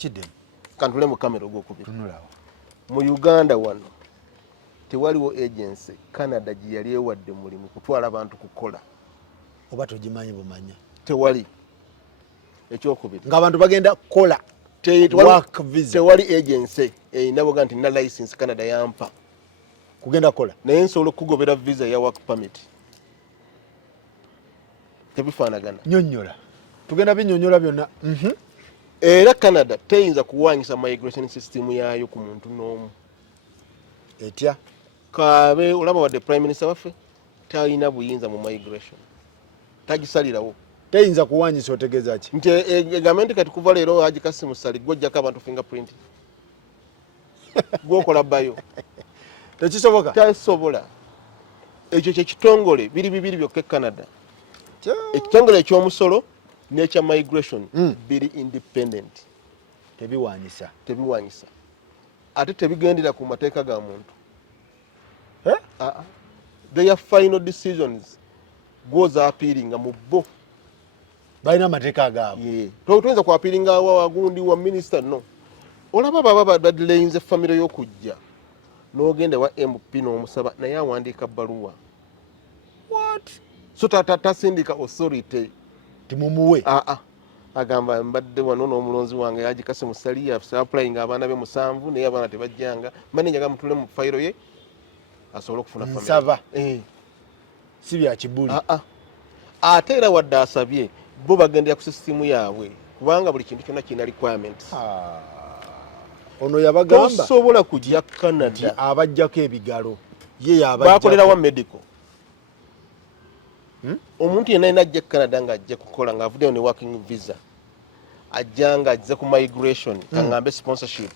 kidde kantule mu kamera ogwokubiri tunulawo mu Uganda wano tewaliwo agency Canada gye yali ewadde mulimu kutwala abantu kukola oba togimanyi bumanya tewali ekyokubiri ng'abantu bagenda kukola work visa tewali agency eyina boga nti na license Canada yampa kugenda kukola naye nsobola okukugobera visa ya work permit tebifaanagana nyonnyola tugenda binyonnyola byonna era Canada teyinza kuwanyisa migration system yaayo ku muntu n'omu etya kaabe olaba wadde prime minister waffe talina buyinza mu migration tagisalirawo teyinza kuwanyisa otegeeza ki nti egavumenti kati kuva leero Haji Kassim Sali gwojjako abantu fingerprint gwokola bayo tekisoboka tasobola ekyo kyekitongole biri bibiri byokka Canada ekitongole ekyomusolo n'ekya migration biri independent tebiwanyisa ate tebigendera ku mateeka ga muntu their final decisions goes appealing mu bo balina amateeka agaabwe toyinza kwapiringa wagundi wa minister no olaba baba badlayinze famire y'okujja n'ogenda wa MP n'omusaba naye awandiika bbaluwa so tasindika authority timumuwe agamba mbadde wano n'omulonzi wange Haji Kassim Sali applying abaana be 7 naye abaana tebajjanga manager gamutule mu fayiro ye asobole okufuna famire nsaba si bya kibuli ate era wadde asabye bo bagendera ku system yaabwe kubanga buli kintu kyonna kirina requirements ono yabagamba tosobola kujja Canada abajjako ebigalo ye yabajjako bakolerawo medical omuntu yenna alina ajja Canada ng'ajja kukola ng'avuddeyo ne working visa ajja ng'ajja ku migration kaŋŋambe sponsorship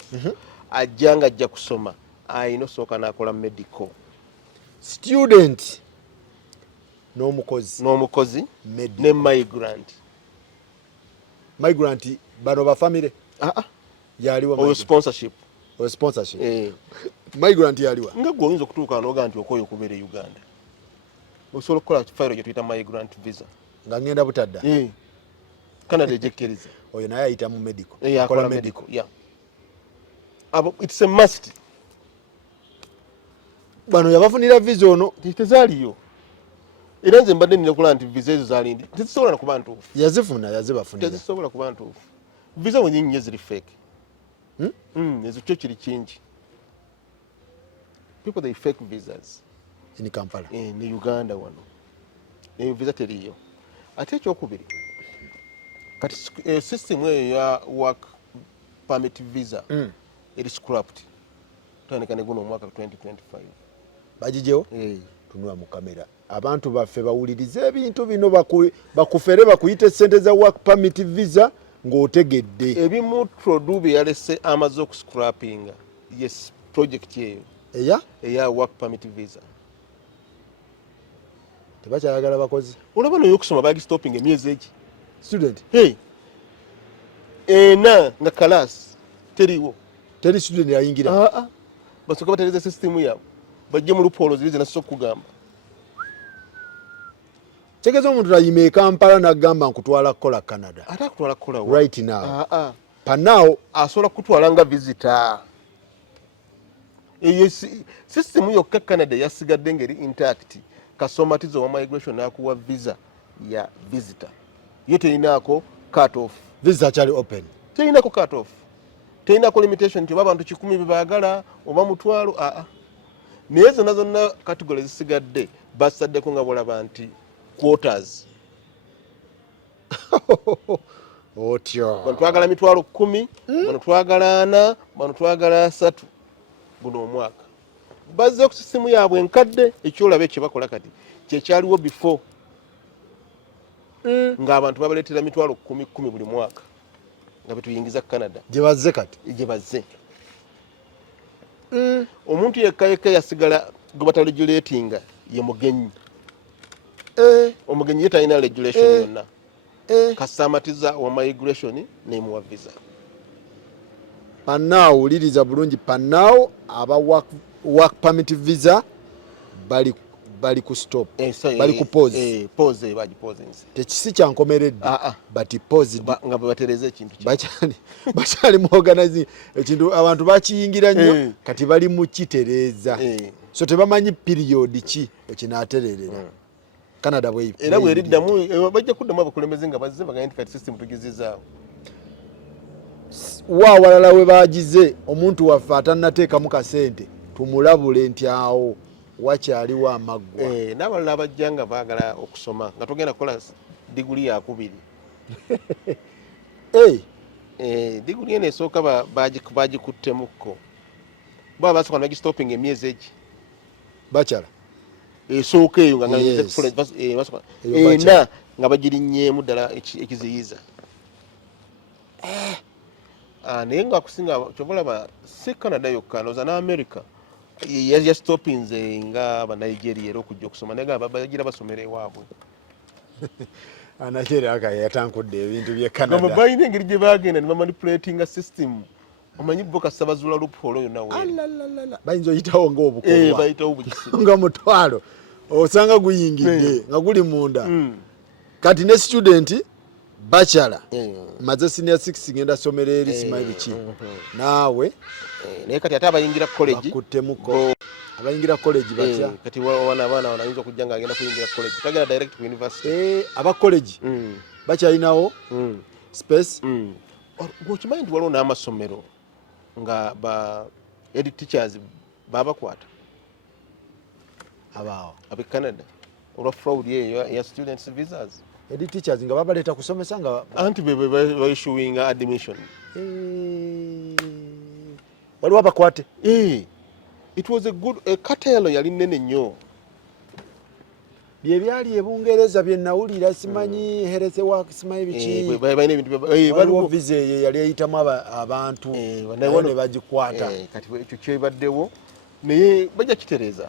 ajja ng'ajja kusoma ayina osooka n'akola medical student n'omukozi ne migrant bano bafamire yaliwa oyo sponsorship migrant yaliwa nga gwe oyinza okutuuka n'oga nti okoyo okubeera e Uganda osobola okukola fayiro gye tuyita migrant visa nga ngenda butadda Canada ejjekkiriza oyo naye ayita mu medical akola medical it's a must bano yabafunira visa ono tezaaliyo era nze mbadde ninakola nti visa ezo zaalindi tezisobola kuba ntuufu yazibafunira tezisobola kuba ntuufu visa wenyinyi nnyo ziri fake ezo kyo kiri kingi people they fake visas in Kampala ne Uganda wano eyo visa teriyo ate ekyokubiri kati system eyo ya work permit visa eri scrapped tandika ne guno omwaka 2025 bagijewo tunula mu kamera abantu baffe bawulirize ebintu bino bakufere bakuyite sente za work permit visa ng'otegedde ebimu Trodubi yalese amaze okuscrappinga yes project eyo eya work permit visa tebakyayagala bakozi olaba no yokusoma bagistopping emyezi egi student nga kalasi teri student yayingira basooka batereza system yaabwe bajje mu lupolo ziri zinasosa okugamba tegeeza omuntu tayima e Kampala n'agamba nkutwala kukola Canada ate akutwala kukola right now panawo asobola kutwala nga visitor eyo system yokka Canada yasigadde ngeri intact kasomatizo wa migration n'akuwa visa ya visitor yo terinaako cut off visa kyali open terinaako cut off terinaako limitation nti oba abantu 100 bebaagala oba mutwalo naye zonna category zisigadde basaddeko nga bolaba nti quotas otyo bano twagala 10,000 bano twagala 4 bano twagala 3 guno omwaka bazze ku sisimu yaabwe enkadde ekyolaba ekyo bakola kati kyekyaliwo before ng'abantu babaleetera 10,000 buli mwaka nga betuyingiza Canada gye bazze kati gye bazze omuntu yekka yasigala gwe bataregulatinga ye mugenyi omugenyi ye talina regulation yonna kasamatiza wa migration nemuwa visa panawo wuliriza bulungi panawo aba work permit visa bali ku stop bali ku pause pause bagipozinze tekisi kyankomeredde but pause nga batereze ekintu bakyali mu organizing ekintu abantu bakiyingira nnyo kati bali mu kitereeza so tebamanyi period ki ekinatererera Canada bwe era bweriddamu bajja kuddamu abakulembeze nga bazze bagamba nti kati system tugizizaawo walala we bagize omuntu waffe atannateekamu kasente tumulabule nti awo wakyaliwo amaggwa n'abalala abajja nga baagala okusoma nga togenda kukola diguli yakubiri diguli eno esooka bagikuttemukko baba basooka bagistoping emyezi egi bakyala esooka eyo ena nga bagirinnyeemu ddala ekiziyiza naye nga kusinga kyobalaba si Canada yokka noza n'America yastopinze nga Banigeria era okujja okusoma naye nga bagira basomera ewaabwe anakyeraka yatankudde ebintu bye Canada balina engeri gye bagenda ne bamanipulatinga system omanyi bo kasabazula loophole oyo nawe bayinza oyitawo ng'obukolwa bayitawo obukisiru nga mutwalo osanga guyingidde nga guli munda kati ne student bachelor maze senior 6 ngenda somera eri simanyi biki naawe naye kati ate abayingira college bakuttemuko abayingira college batya kati abaana wanayinza okujja nga agenda kuyingira college tagenda direct ku university aba college bakyalinawo space okimanyi nti waliwo n'amasomero nga ba head teachers babakwata abaawo ab'e Canada olwa fraud yeeyo ya students visas head teachers nga babaleeta kusomesa nga anti be issuing admission waliwo abakwate it was a good katelo yali nene nnyo bye byali ebungereza bye nawulira simanyi herese work simanyi biki waliwo visa eyo yali eyitamu abantu ne bagikwata kati ekyo kyebaddewo naye bajja kitereeza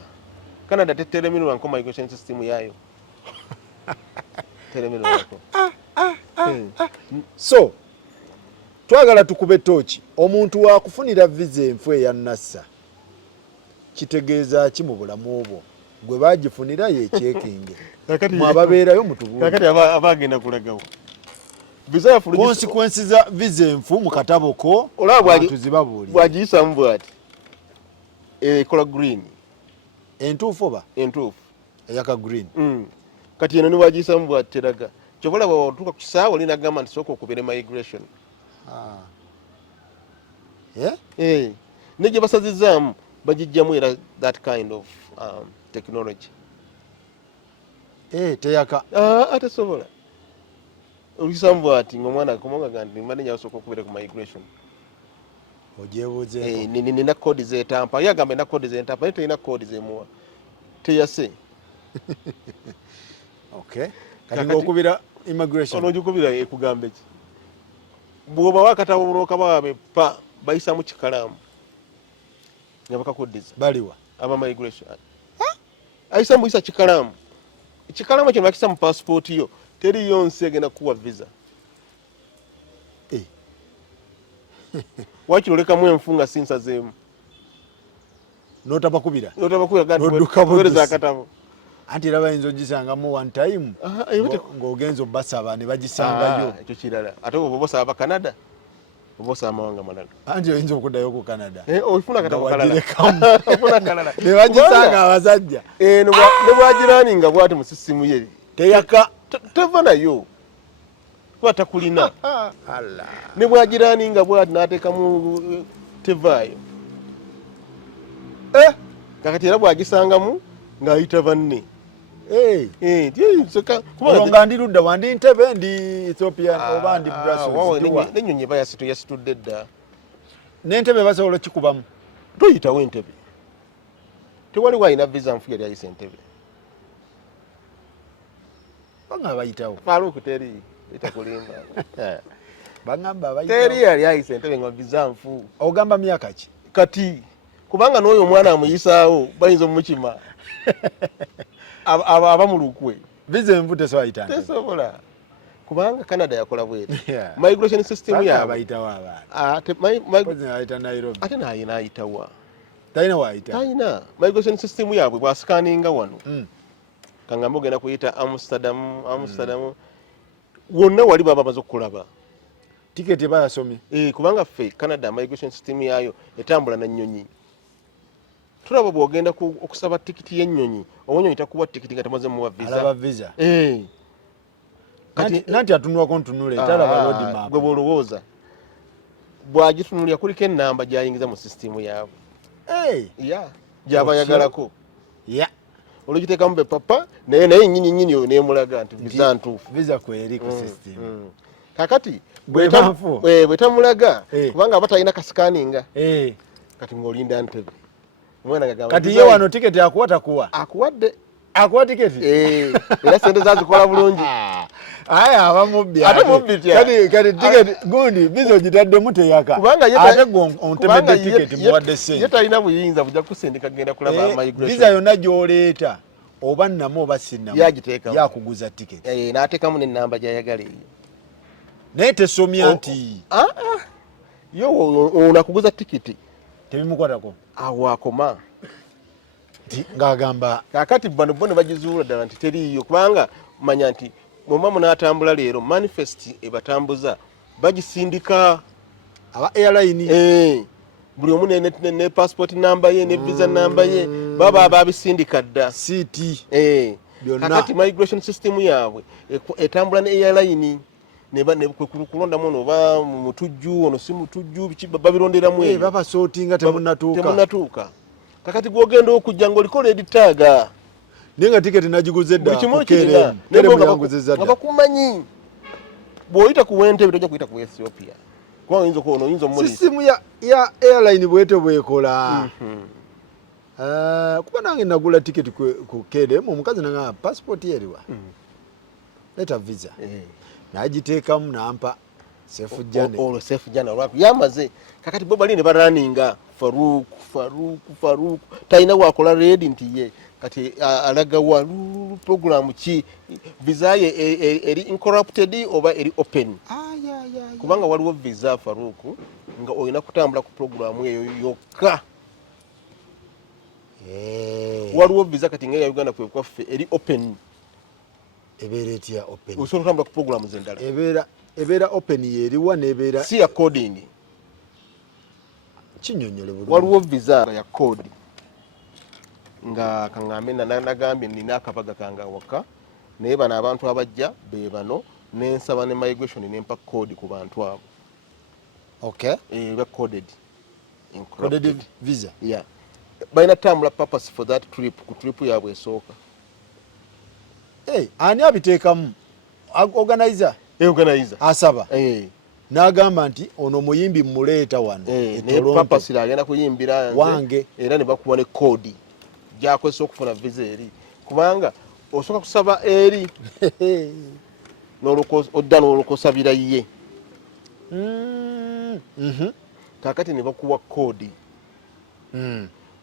Canada teteremerwa nko migration system yayo teremerwako so twagala tukube tochi omuntu wakufunira visa enfu eya nassa kitegeeza ki mu bulamu obwo gwe bagifunira ye checking mwababeerayo mutubu kakati abagenda kulagawo visa ya fulujisa consequences za visa enfu mu katabo ko abantu zibabuli bwagiyisamu bwati ekola green entuufu oba entuufu eyaka green kati eno niwagiyisamu bwati teraga kyobola bwatuuka ku kisaawe linagamba nti sooka okubira migration ne gye basazizaamu bagijjamu era that kind of technology teyaka atesobola olukisamu bwati ngaomwana akomonga nti mba nenyasooka okubira ku migration ogyebuuzeeko nina kodi zetampa ye agamba ina kodi zetampa naye terina kodi zemuwa teyase kati ngaokubira immigration onogikubira ekugamba eki bwoba wakatabo bulooka baabe pa bayisamu kikalaamu nga bakakuddiza baliwa aba migration ayisa muyisa kikalaamu ekikalaamu kino bakisa mu passport yo teriyo nsi egenda kuwa visa wakirolekamu enfu nga sinsa zeemu notabakubira notabakubira akatabo anti era bayinza ogisangamu one time ng'ogenza obbasaba ne bagisangayo ekyo kirala ate oba obasaba Canada oba osaba amawanga malala anti oyinza okuddayo ku Canada ofuna akatabo kalala ne bagisanga abasajja ne bwagiraninga bwati mu sisimu ye teyaka teva nayo kuba takulina ne bwagiraninga bwati n'ateekamu tevaayo kakati era bwagisangamu ng'ayita banne nga ndi ludda wandi Ntebe ndi Ethiopia oba ndi Brussels n'ennyonyi eba yasitudde dda n'Entebe basobola kikubamu toyitawo Entebe tewali wayina visa nfu yali ayisa Entebe banga bayitawo Faruku teri itakulimba bangamba bayitawo teri yali ayisa Entebe nga visa nfu ogamba myaka ki kati kubanga n'oyo omwana amuyisaawo bayinza omukima aba mu lukwe visa enfu tesobola kubanga Canada yakola bwete migration system yaabwe bayitawo abaana Nairobi ate naye naayitawa talina waayita talina migration system yaabwe bwasikaninga wano kangambo genda kuyita Amsterdam wonna wali baba bamaze okulaba ticket bayasomye kubanga ffe Canada migration system yayo etambula na nnyonyi tulaba bwogenda okusaba tikiti y'ennyonyi obonyonyi takuwa tikiti nga tamaze muwa visa nanti atunulako ntunule talaba road map gwe bwolowooza bwagitunulya kuliko ennamba gyayingiza mu sisitimu yaabwe gyabayagalako olugiteekamu be papa naye nnyini yo neemulaga nti visa ntuufu visa kweri ku sisitimu kakati bwe tamulaga kubanga aba talina kasikaninga kati ng'olinda Ntebe kati ye wano tiketi akuwa takuwa akuwa tiketi era sente zazikola bulungi aya abamubbi kati tiketi gundi bizo gitaddemu teyaka ate ontemedde tiketi muwadde sente ye talina buyinza bujja kusindika genda kulaba migration visa yonna gy'oleeta oba nnamu oba sinnamu yakuguza tiketi n'ateekamu n'ennamba gy'ayagala eyo naye tesomya nti yo onakuguza tikiti tebimukwatako awo akoma ng'agamba kakati bano bo ne bagizuula ddala nti teriiyo kubanga manya nti mwemba munaatambula leero manifest ebatambuza bagisindika aba airline buli omu ne passport namba ye ne visa namba ye baba babisindika dda siiti kakati migration system yaabwe etambula ne airline kulondamu ono oba mutujju ono si mutujju babironderamu babasootinga temunnatuuka kakati gwogenda okujja ng'oliko red tag naye nga tiketi nagiguze dda nga bakumanyi bw'oyita ku Wentebbe tojja kuyita ku Ethiopia kubanga oyinza sisimu ya airline bwete bwekola kuba nange nagula tiketi ku KLM omukazi nanga passport yeriwa leta visa nagiteekamu nampa sefu jane yamaze kakati bo bali ne baraninga Faruku talina wakola redi nti ye kati alaga wa program ki visa ye eri incorrupted oba eri open kubanga waliwo visa Faruku nga olina kutambula ku program eyo yokka waliwo visa kati nga ya Uganda kwe kwaffe eri open eberetia open osobola kutambula ku program z'endala ebeera open yeriwa nebeera si ya coding kinyonyole bulungi waliwo visa ya code nga kangambe nagambye nina akabaga kanga waka naye bano abantu abajja be bano nensaba ne migration nempa code ku bantu abo ba coded visa balina tambula purpose for that trip ku trip yabwe esooka ani abiteekamu organizer asaba n'agamba nti ono muyimbi muleeta wano nepapasira agenda kuyimbira wange era ne bakuwa ne kodi gyakozesa okufuna visa eri kubanga osooka kusaba eri odda n'olukosabira ye kakati ne bakuwa kodi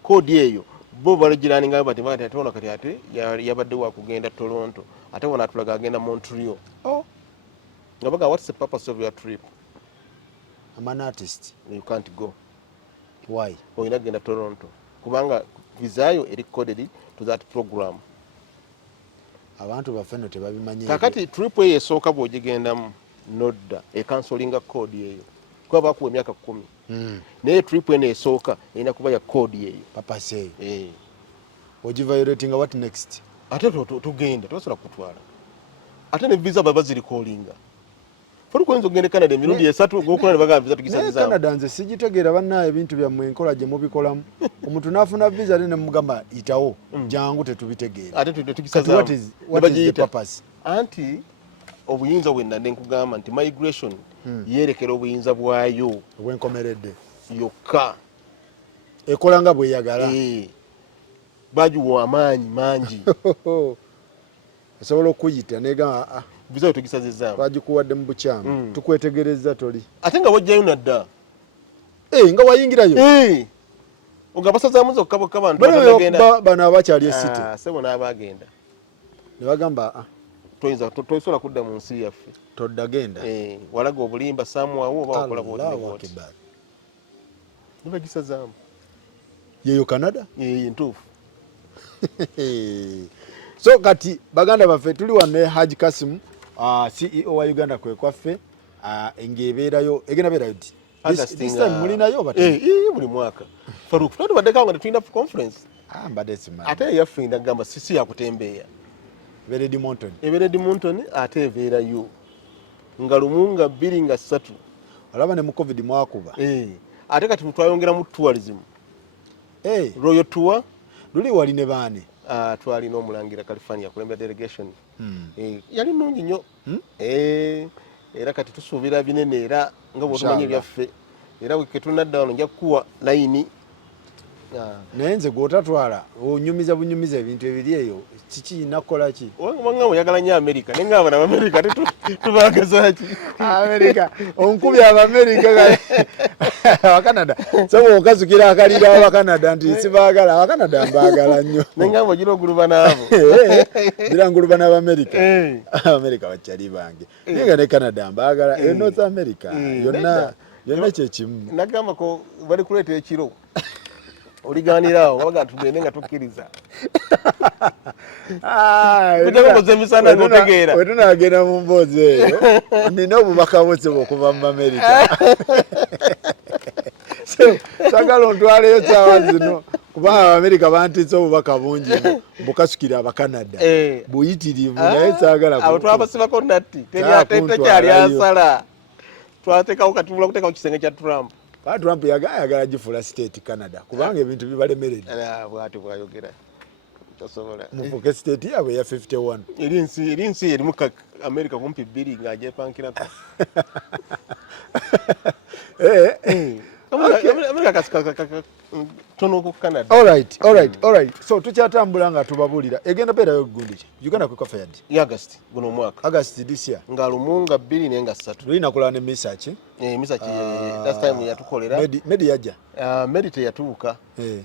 kodi eyo bo balagiraninga bati ate ono kati ate yabadde wakugenda Toronto ate wona atulaga agenda Montreal nga baga what's the purpose of your trip? I'm an artist. You can't go. Why? Oyina genda Toronto kubanga visa yo eri coded to that program. Abantu bafeno tebabimanyi. Kakati trip eyo esooka bw'ogigendamu nodda ekansolinga code eyo kuba bakuwa emyaka 10 naye trip eno esooka erina kuba ya code eyo papa say ogiviolating what next ate tugenda tosobola kutwala ate ne visa baba ziri callinga fulu kwenzo gende Canada emirundi esatu gokola ne baga visa tugisaziza Canada nze sigitegeera banna ebintu byammwe enkola gye mubikolamu omuntu nafuna visa ne mugamba itawo jangu tetubitegeera ate tugisaziza what is the purpose anti obuyinza bwenna nkugamba nti migration yerekera obuyinza bwayo obwenkomeredde yokka ekolanga bweyagala bajuwa amaanyi mangi asobola okuyita negamba visa tugisaziza bagikuwadde mu bukyamu tukwetegereza toli ate nga wajjayo nadda nga wayingirayo nga basazaamu zokka bokka bantu bano abakyali esite sebo n'abagenda ne bagamba tosobola kudda mu nsi yaffe todda genda walaga obulimba samuawo oba wakola bwoti nibagisazaamu yeyo Canada ntuufu So kati baganda baffe tuli wanne Haji Kasim CEO wa Uganda kwe kwaffe engebeerayo egenda beerayo ddi this time mulinayo buli mwaka Faruk tutubadde kanga tulina conference mbadde simanyi ate yaffe ndagamba sisi yakutembeeya ebere Edmonton ate ebeerayo nga lumu nga bbiri nga ssatu olaba ne mu covid mwakuba ate kati twayongera mu tourism Royal Tour luli wali ne baani twalina omulangira California kulembera delegation yali nnungi nnyo era kati tusuubira binene era nga bw'otumanyi ebyaffe era weketunadda wano nja kukuwa layini naye nze gwotatwala onyumiza bunyumiza ebintu ebiri eyo kikiina kukola ki wanga oyagala nnyo America naye ng'abo n'Amerika tubaagaza ki America onkubi Abamerika Abakanada so bw'okasukira akalira Abakanada nti sibaagala Abakanada mbaagala nnyo naye ng'abo gira oguluba n'abo gira nguluba n'Abamerika Abamerika bakyali bange naye nga ne Canada mbaagala North America yonna kyekimu nagamba ko bali kuleeta ekiro oliganirawo wabaga tugende nga tukkiriza wetunagenda mu mboozi eyo nina obubaka bwose bwokuva mu Amerika sagala ontwaleyo saawa zino kubanga Abamerika bantise obubaka bungi bukasukira Abakanada buyitirivu naye saagala abo twabasibako natti tekyali asala twatekawo katubula kuteekawo kisenge kya Trump Trump yagala gifuula state Canada kubanga ebintu bibalemeredde bw'atyo bw'ayogera tasobola mufuuke state yaabwe ya 51 eri nsi erimu America kumpi bbiri ng'agyepankirako America tono ku Canada. All right. So tukyatambula nga tubabuulira egenda beerayo gundi ki Uganda kwe kafa yaddi August guno mwaka August this year nga lumunga 2 nenga 3 tulina kulana ne research research last time yatukolera medi yajja medite yatuuka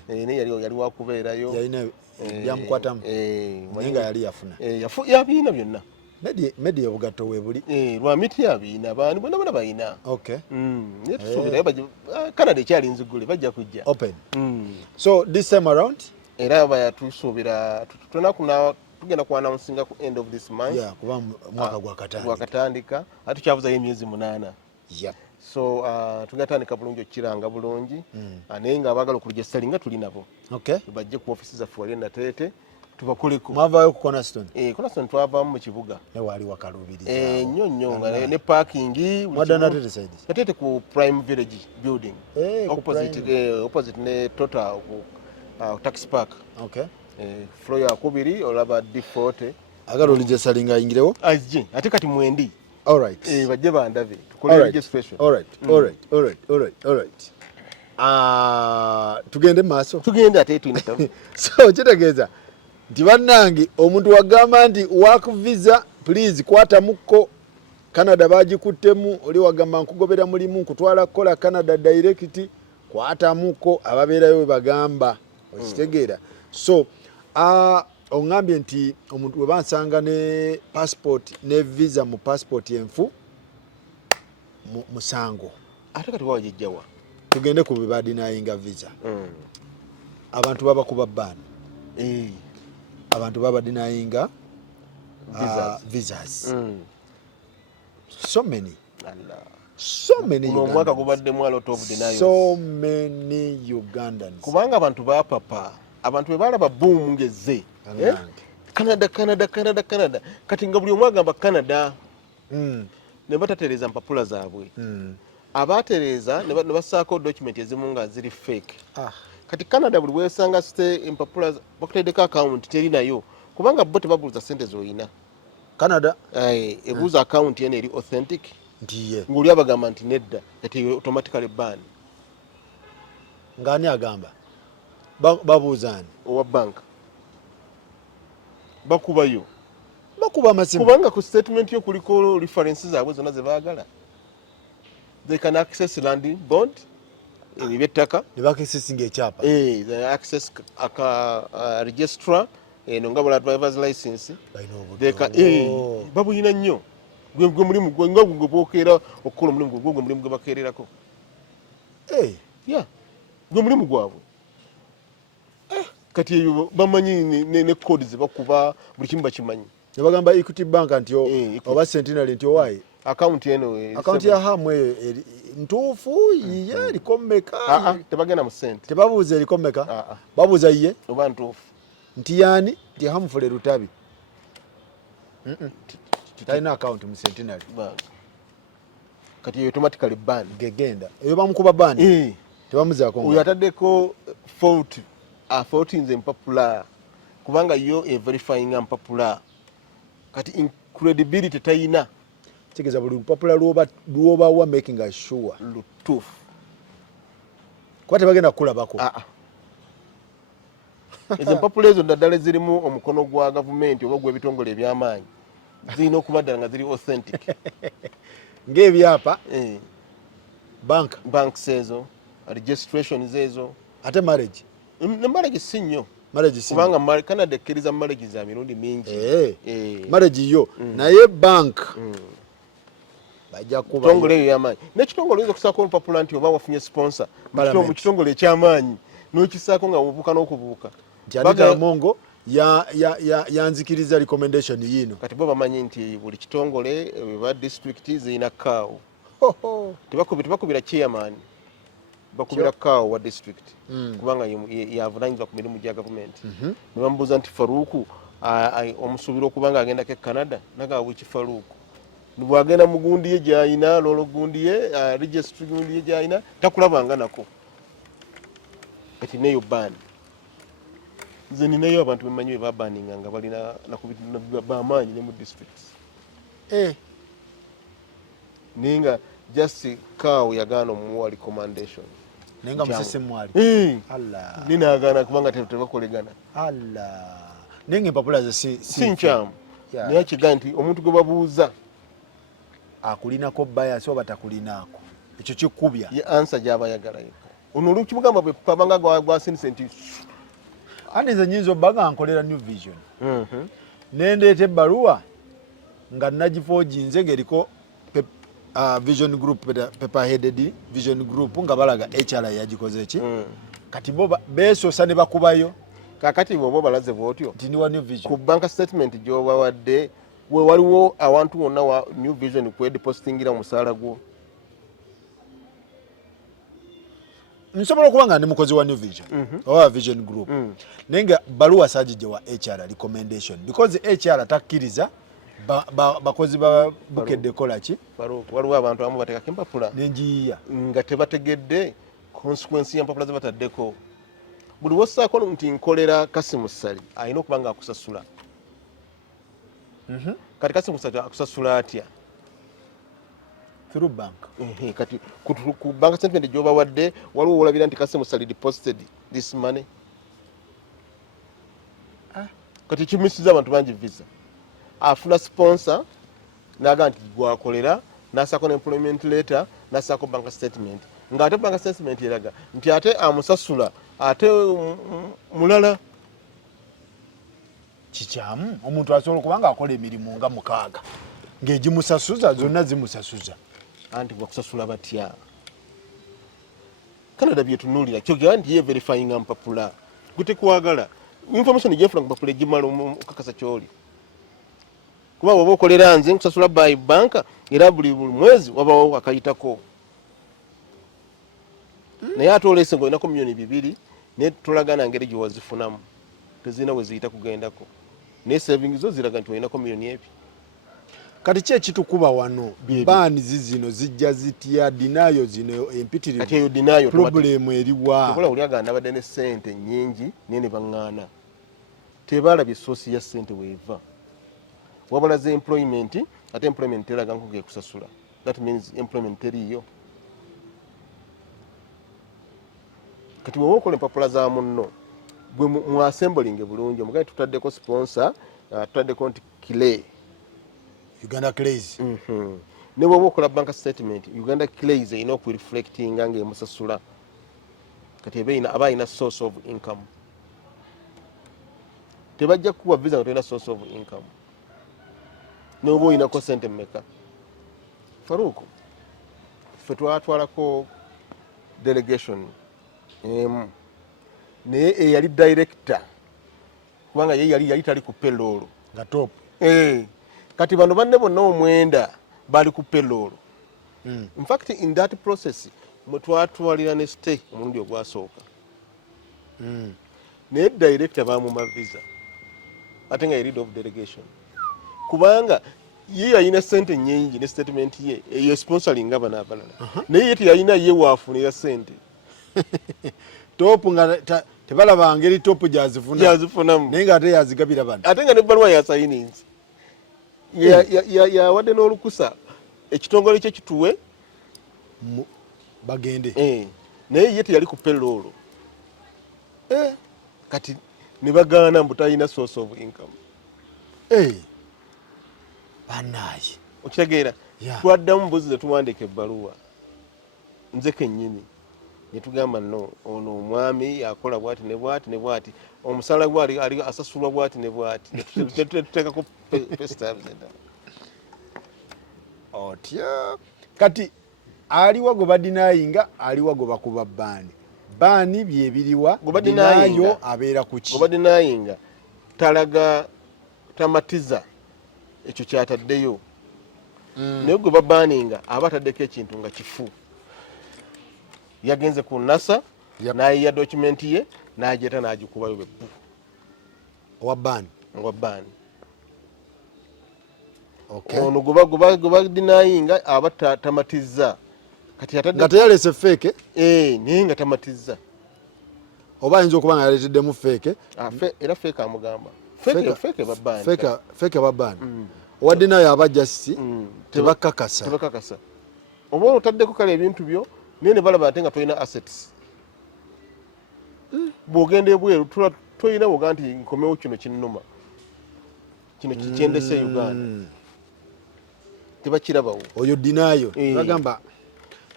ne yali wakubeerayo yalina byamukwatamu nga yali yafuna yabiina byonna medi obugatto weebuli lwa miti yabiina baani bonna bayina naye tusuubirayo Canada ekyali nzigule bajja kujja open so this time around era bayatusuubira tugenda kuannouncing ku end of this month kuba mwaka gwakatandika ate tukyabuzayo emyezi 8 so tugatandika bulungi okukiranga bulungi naye nga abaagala okuregisita nga tuli nabo bajje ku ofisi zaffe wali Nateete tubakoleko mwavaayo ku Cornerstone Cornerstone twavaamu mu kibuga ne wali wakalubiriza nnyo nga ne parking Nateete ku Prime Village building opposite ne Total taxi park floor ya kubiri olaba D40 agala olijesalinga ayingirewo ajje ate kati mwendi bajje bandabe tukole registration all right tugende maaso tugende ate twina so kitegeeza nti bannange omuntu wagamba nti work visa please kwata mukko Canada bagikuttemu oli wagamba nkugobera mulimu nkutwala kukola Canada direct kwata mukko ababeerayo bagamba okitegeera so ongambye nti omuntu webansanga ne passport ne visa mu passport enfu musango ate kati wajijjawa tugende ku bibadinayinga visa abantu baba kuba ban abantu baba dinayinga visas so many omwaka gubaddemu a lot of denials so many Ugandans kubanga abantu bapapa abantu bebalaba boom ngeze Canada kati nga buli omu agamba Canada ne batatereza mpapula zaabwe abatereza ne bassaako document ezimu nga ziri fake kati Canada buli weesanga empapula bakuteddeko account teri nayo kubanga bo tebabuuza sente z'olina Canada ebuuza account yene eri authentic ndiye ng'oli abagamba nti nedda ati automatically ban ngani agamba babuuzani owa bank bakubayo bakuba amasimu kubanga ku statement yo kuliko references zaabwe zonna ze baagala they can access land bond ebyettaka ne bakisesinga ekyapa they access registrar eno nga bula driver's license babuyina nnyo gwe mulimu nga gwe bwokeera okukola omulimu gwe mulimu gwe bakeererako gwe mulimu gwabwe kati eyo bamanyi ne code ze bakuba buli kimu bakimanyi. Ne bagamba Equity Bank nti oba Centenary nti owaye account eno account ya hamu eyo ntuufu yiye eriko mmeka? Tebagenda mu sente. Tebabuuza eriko mmeka? Babuuza ye oba ntuufu nti yani nti Hamfule Rutabi talina account mu Centenary kati eyo automatically ban gegenda eyo bamukuba ban tebamuzaako oyo ataddeko fault nze mpapula kubanga yo verifying mpapula kati incredibility tayina kigeza buli lupapula lwobawa making sure lutuufu kuba tebagenda kukulabako. ezo empapula ezo ddala zirimu omukono gwa gavumenti oba gw'ebitongole eby'amaanyi zirina okuba ddala nga ziri authentic ng'ebyapa banks ezo registrations ezo. Ate marriage ne marriage si nnyo kubanga Canada ekkiriza marriage za mirundi mingi marriage yo naye bank bajja kuba kitongole eyo y'amaanyi n'ekitongole oyinza okusaako olupapula nti oba wafunye sponsor mu kitongole eky'amaanyi n'okisaako nga wobuuka n'okubuuka Janita Mongo yanzikiriza recommendation yino kati bo bamanyi nti buli kitongole ba district zirina kaawo tebakubira chairman bakubira kaawo wa district kubanga yavunanyizibwa ku mirimu gya gavumenti ne bamubuuza nti Faruku omusuubira okubanga agendako e Canada nagaba bwiki Faruku bwagenda mu gundi ye gy'ayina lolo gundi ye registry gundi ye gy'ayina takulabanga nako kati neyo ban nze ninayo abantu bemanyi be babaninga nga balina bamaanyi ne mu districts ninga just kaawo yagaana omuwa recommendation nenga musese mwali Allah ninagaana kubanga tebakolegana nenga empapula ze si nkyamu naye kigaa nti omuntu gwe babuuza akulinako bias oba takulinaako ekyo kikubya ye answer gy'aba yagala yekka ono olukimugamba bwe pabanga gwasindise nti andi nze nyinza obbaga nkolera New Vision nendeeta ebbaluwa nga nagifooginze ng'eriko Vision Group paper headed Vision Group nga balaga HR yagikoze ki kati bo beesosa ne bakubayo kakati bwoba balaze bwotyo nti ndiwa New Vision ku bank statement gy'oba wadde we waliwo awantu wonna wa New Vision kwedepositingira omusaala gwo nsobola okuba nga ndi mukozi wa New Vision oba Vision Group nenga baluwa sagije wa HR recommendation because HR takkiriza bakozi ba bukedde kola ki waliwo abantu abamu batekako empapula nenjiya nga tebategedde consequence y'empapula ze bataddeko buli wossaako nti nkolera Kasimu Ssali alina okuba nga akusasula kati Kasimu Ssali akusasula atya through bank kati ku bank statement gy'oba wadde waliwo olabira nti Kasimu Ssali deposited this money kati kimisiza abantu bangi visa afuna sponsor naga nti gwakolera nasako employment letter nasako bank statement nga ate bank statement eraga nti ate amusasula ate mulala kikyamu omuntu asobola kubanga akola emirimu nga mukaaga ng'egimusasuza zonna zimusasuza anti gwakusasula batya Canada byetunuulira kyogera nti ye verifying mpapula gutekwagala information gyefuna ku mpapula egimala okukakasa kyoli kuba waba okolera nze nkusasula by bank era buli mwezi wabawo akayitako naye ate olese ng'olinako $2,000,000 naye tolagana ngeri gye wazifunamu tezirina we ziyita kugendako naye savings zo ziraga nti olinako $1,000,000 kati ki ekitukuba wano baani zino zijja zitya dinayo zino empitirivu kati eyo dinayo problemu eriwa okola oli aganda badde ne ssente nnyingi naye ne baŋŋaana tebalabye soosi ya ssente weeva wabalaze employment ate employment teraga nko gekusasula that means employment teriyo kati wowe okola empapula za munno gwe mu assembling bulungi omugaye tutaddeko sponsor tutaddeko nti Clay Uganda Clays ne wowe okola bank statement Uganda Clays erina okureflectinga ng'emusasula kati aba alina source of income tebajja kuwa visa nga tolina source of income noba olinako sente mmeka Faruku ffe twatwalako delegation emu naye eyali director kubanga ye yali tali ku payroll nga top kati bano banne bonna omwenda bali ku payroll. In fact in that process mwe twatwalira ne stay omulundi ogwasooka naye director bamuma visa ate nga lead of delegation kubanga ye yalina sente nyingi ne statement ye eyo sponsoring abana abalala naye ye teyalina ye waafunira sente top nga tebalaba ngeri top jazifunamu naye nga ate yazigabira bano ate nga ne balwa ya signings yawadde n'olukusa ekitongole kye kituwe bagende naye ye teyali ku payroll kati ne bagaana mbu talina source of income banaye okitegeera twaddamu buzi zetuwandika ebbaluwa nze kennyini netugamba no ono omwami yakola bwati ne bwati ne bwati omusala gwe ali asasulwa bwati ne bwati netuteekako pestabs endala otya kati aliwa gwe badinayinga aliwa gwe bakuba baani byebiriwa dinayo abeera kuki gwe badinayinga talaga tamatiza ekyo kyataddeyo naye gwe babaninga aba ataddeko ekintu nga kifu yagenze ku nasa nayiya dokumenti ye najeta nagikubayo bebbu owa baani ono gwe badinayinga aba tamatiza kati nga teyalese feke naye nga tamatiza oba ayinza okuba nga yaleteddemu feke era feke amugamba feke babaani owadde nayo abajasi tebakakasa oba otaddeko kale ebintu byo naye ne balaba ate nga tolina assets bw'ogenda ebweru tolina bwoga nti nkomewo kino kinnuma kino kikyendese Uganda tebakirabawo oyo dinayo bagamba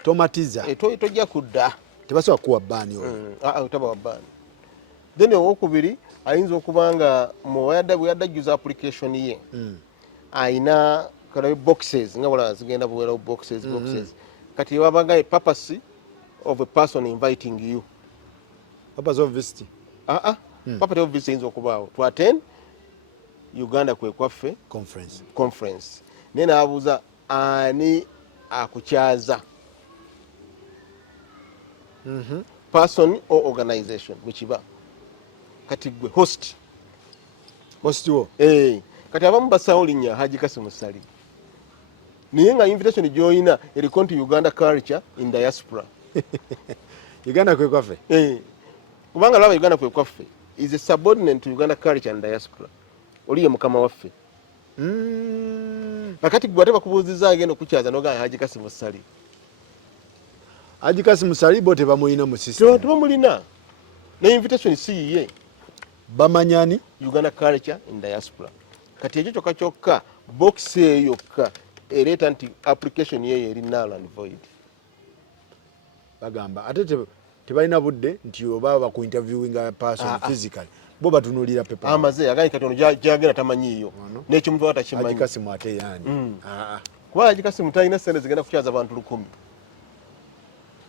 tomatiza tojja kudda tebasobola kuwa baani oyo taba wa baani then owokubiri ayinza okuba nga bweyadajjuza application ye ayina kalabe boxes nga bwala zigenda buwerawo boxes kati wabanga purpose of a person inviting you purpose of visit purpose of visit ayinza okubaawo to attend Uganda kwe kwaffe conference naye naabuuza ani akukyaza person or organization bwekiba kati gwe host wo kati abamu basaawo linnya Haji Kassim Sali naye nga invitation gy'olina eriko nti Uganda culture in diaspora Uganda kwe kwaffe kubanga laba Uganda kwe kwaffe is a subordinate to Uganda culture and diaspora oli ye mukama waffe kakati gwe ate bakubuuziza agenda okukyaza nogaa Haji Kassim Sali Haji Kassim Sali bo tebamulina mu system tebamulina ne invitation si yiye bamanyani Uganda culture in diaspora kati ekyo kyokka kyokka box eyo yokka ereeta nti application ye eri null and void bagamba ate tebalina budde nti oba baku interviewing a person physically bo batunulira paper amaze yaganyi kati ono gyagenda tamanyiiyo n'ekyo muntu atakimanyi Haji Kassim ate yani kuba Haji Kassim talina sente zigenda kukyaza abantu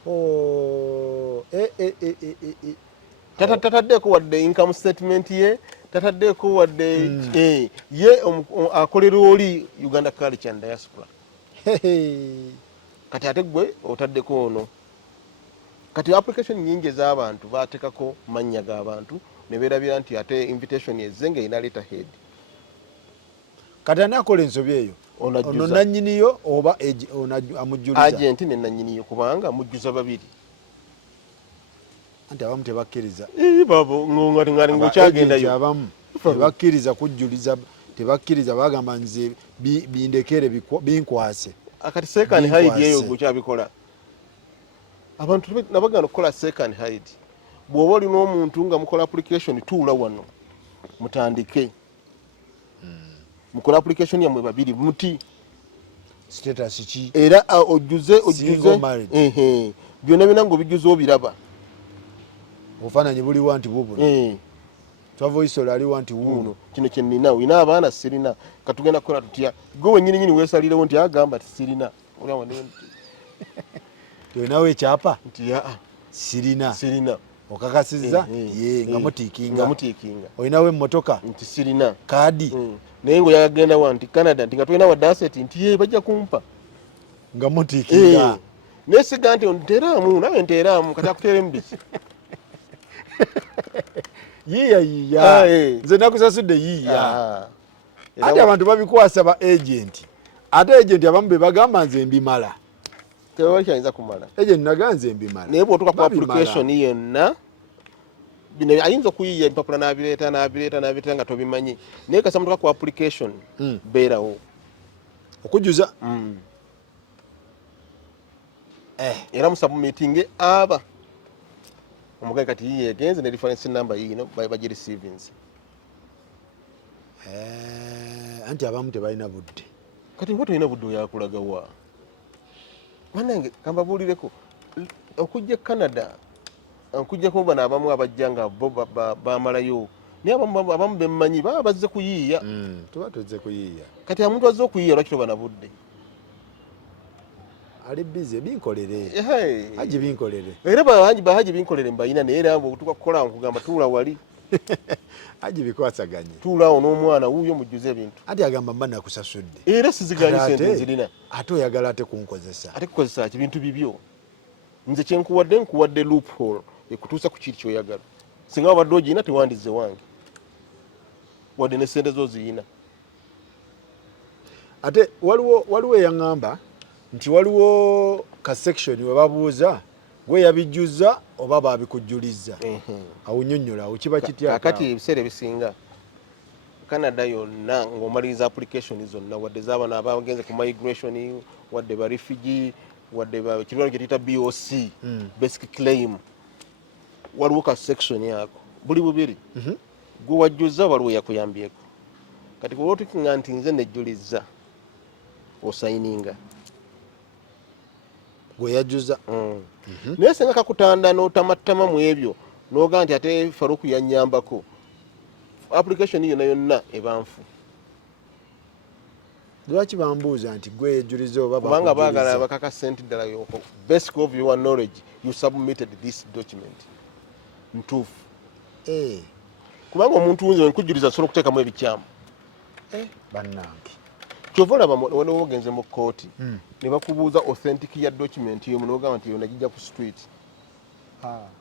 100 tataddeeko wadde income statement ye tataddeeko wadde ye akolera oli Uganda culture and diaspora kati ate gwe otaddeko ono kati application nyingi ez'abantu baatekako mannya g'abantu ne beerabira nti ate invitation ezze ng'erina letterhead kati ani akola ensobi eyo ono nannyiniyo oba amujjuliza agenti ne nannyiniyo kubanga amujjuza babiri anti abamu tebakkiriza babo ngati ng'okyagendayo abamu tebakkiriza kujjuliza tebakkiriza bagamba nze bindekere binkwase akati second hide eyo gokyabikola abantu nabagana okukola second hide bw'oba olina omuntu nga mukola application tuula wano mutandike mukola application yammwe babiri muti status ki era ojjuze byonna bina ng'obijjuze obiraba obufaananyi buliwa nti bubuno twavoisola aliwa nti wuuno kino kyenina olina abaana sirina katugenda kukola tutya gwe wenyini weesalirewo nti agamba ti sirina olinawo olinawo ekyapa nti sirina okakasizza ye nga mutiikinga olinawo emmotoka nti sirina kaadi naye ngaoyagenda wa nti Canada nti nga tulina wadde asset nti ye bajja kumpa nga mutiikinga nesiga nti nteeraamu nawe nteeraamu kati akuteeremu biki yiiya nze nakusasudde yiiya ati abantu babikwasa ba agenti ate agenti abamu be bagamba nze mbimala tebakyayinza kumala agenti naga nze mbimala naye bw'otuuka ku application yonna bino ayinza okuyiiya empapula n'abireeta nga tobimanyi naye kasa mutuuka ku application beerawo okujjuza era musubmitinge aba omugaye kati yiye egenze ne reference number yino bagireceivings anti abamu tebalina budde kati nga tolina budde oyakulaga wa banange kambabuulireko okujja Canada nkujjako bano abamu abajja nga bo bamalayo naye abamu bemmanyi baba bazze kuyiiya tuba tuzze kuyiiya kati omuntu azze okuyiiya lwaki toba na budde ali bize binkolere haji binkolere era bahaji binkolere mbayina naye era bwotuka kukola nkugamba tuula wali haji bikwasaganye tuulaawo n'omwana wuuyo mujjuze ebintu ati agamba mba nakusasudde era siziganye sente nzirina ate oyagala ate kunkozesa ate kukozesa ki bintu bibyo nze nkuwadde loophole ekutuusa ku kiri kyoyagala singa wabadde ogiyina tewandize wange wadde ne sente zo ziyina ate waliwo eyaŋŋamba nti waliwo ka section we babuuza gwe yabijjuza oba babikujjuliza awunyonnyola awo kiba kitya kakati ebiseera ebisinga Canada yonna ng'omaliriza application zonna wadde z'abana abagenze ku migration wadde ba refugee wadde kirwalo kye tuyita BOC basic claim waliwo ka section yako buli bubiri gwe wajjuza waliwo yakuyambyeko kati kuba otukinga nti nze nejjuliza osayininga gwe yajjuza naye senga kakutanda n'otamattama mu ebyo n'oga nti ate Faruku yannyambako application yonna yonna ebanfu lwaki bambuuza nti gwe yejjuliza oba kubanga baagala bakaka sente ddala yoko basic of your knowledge you submitted this document ntuufu kubanga omuntu nze wenkujjuliza asobola okuteekamu ebikyamu bannange kyova olaba waliwo ogenze mu kooti ne bakubuuza authentic ya document yo munogamba nti yona gijja ku street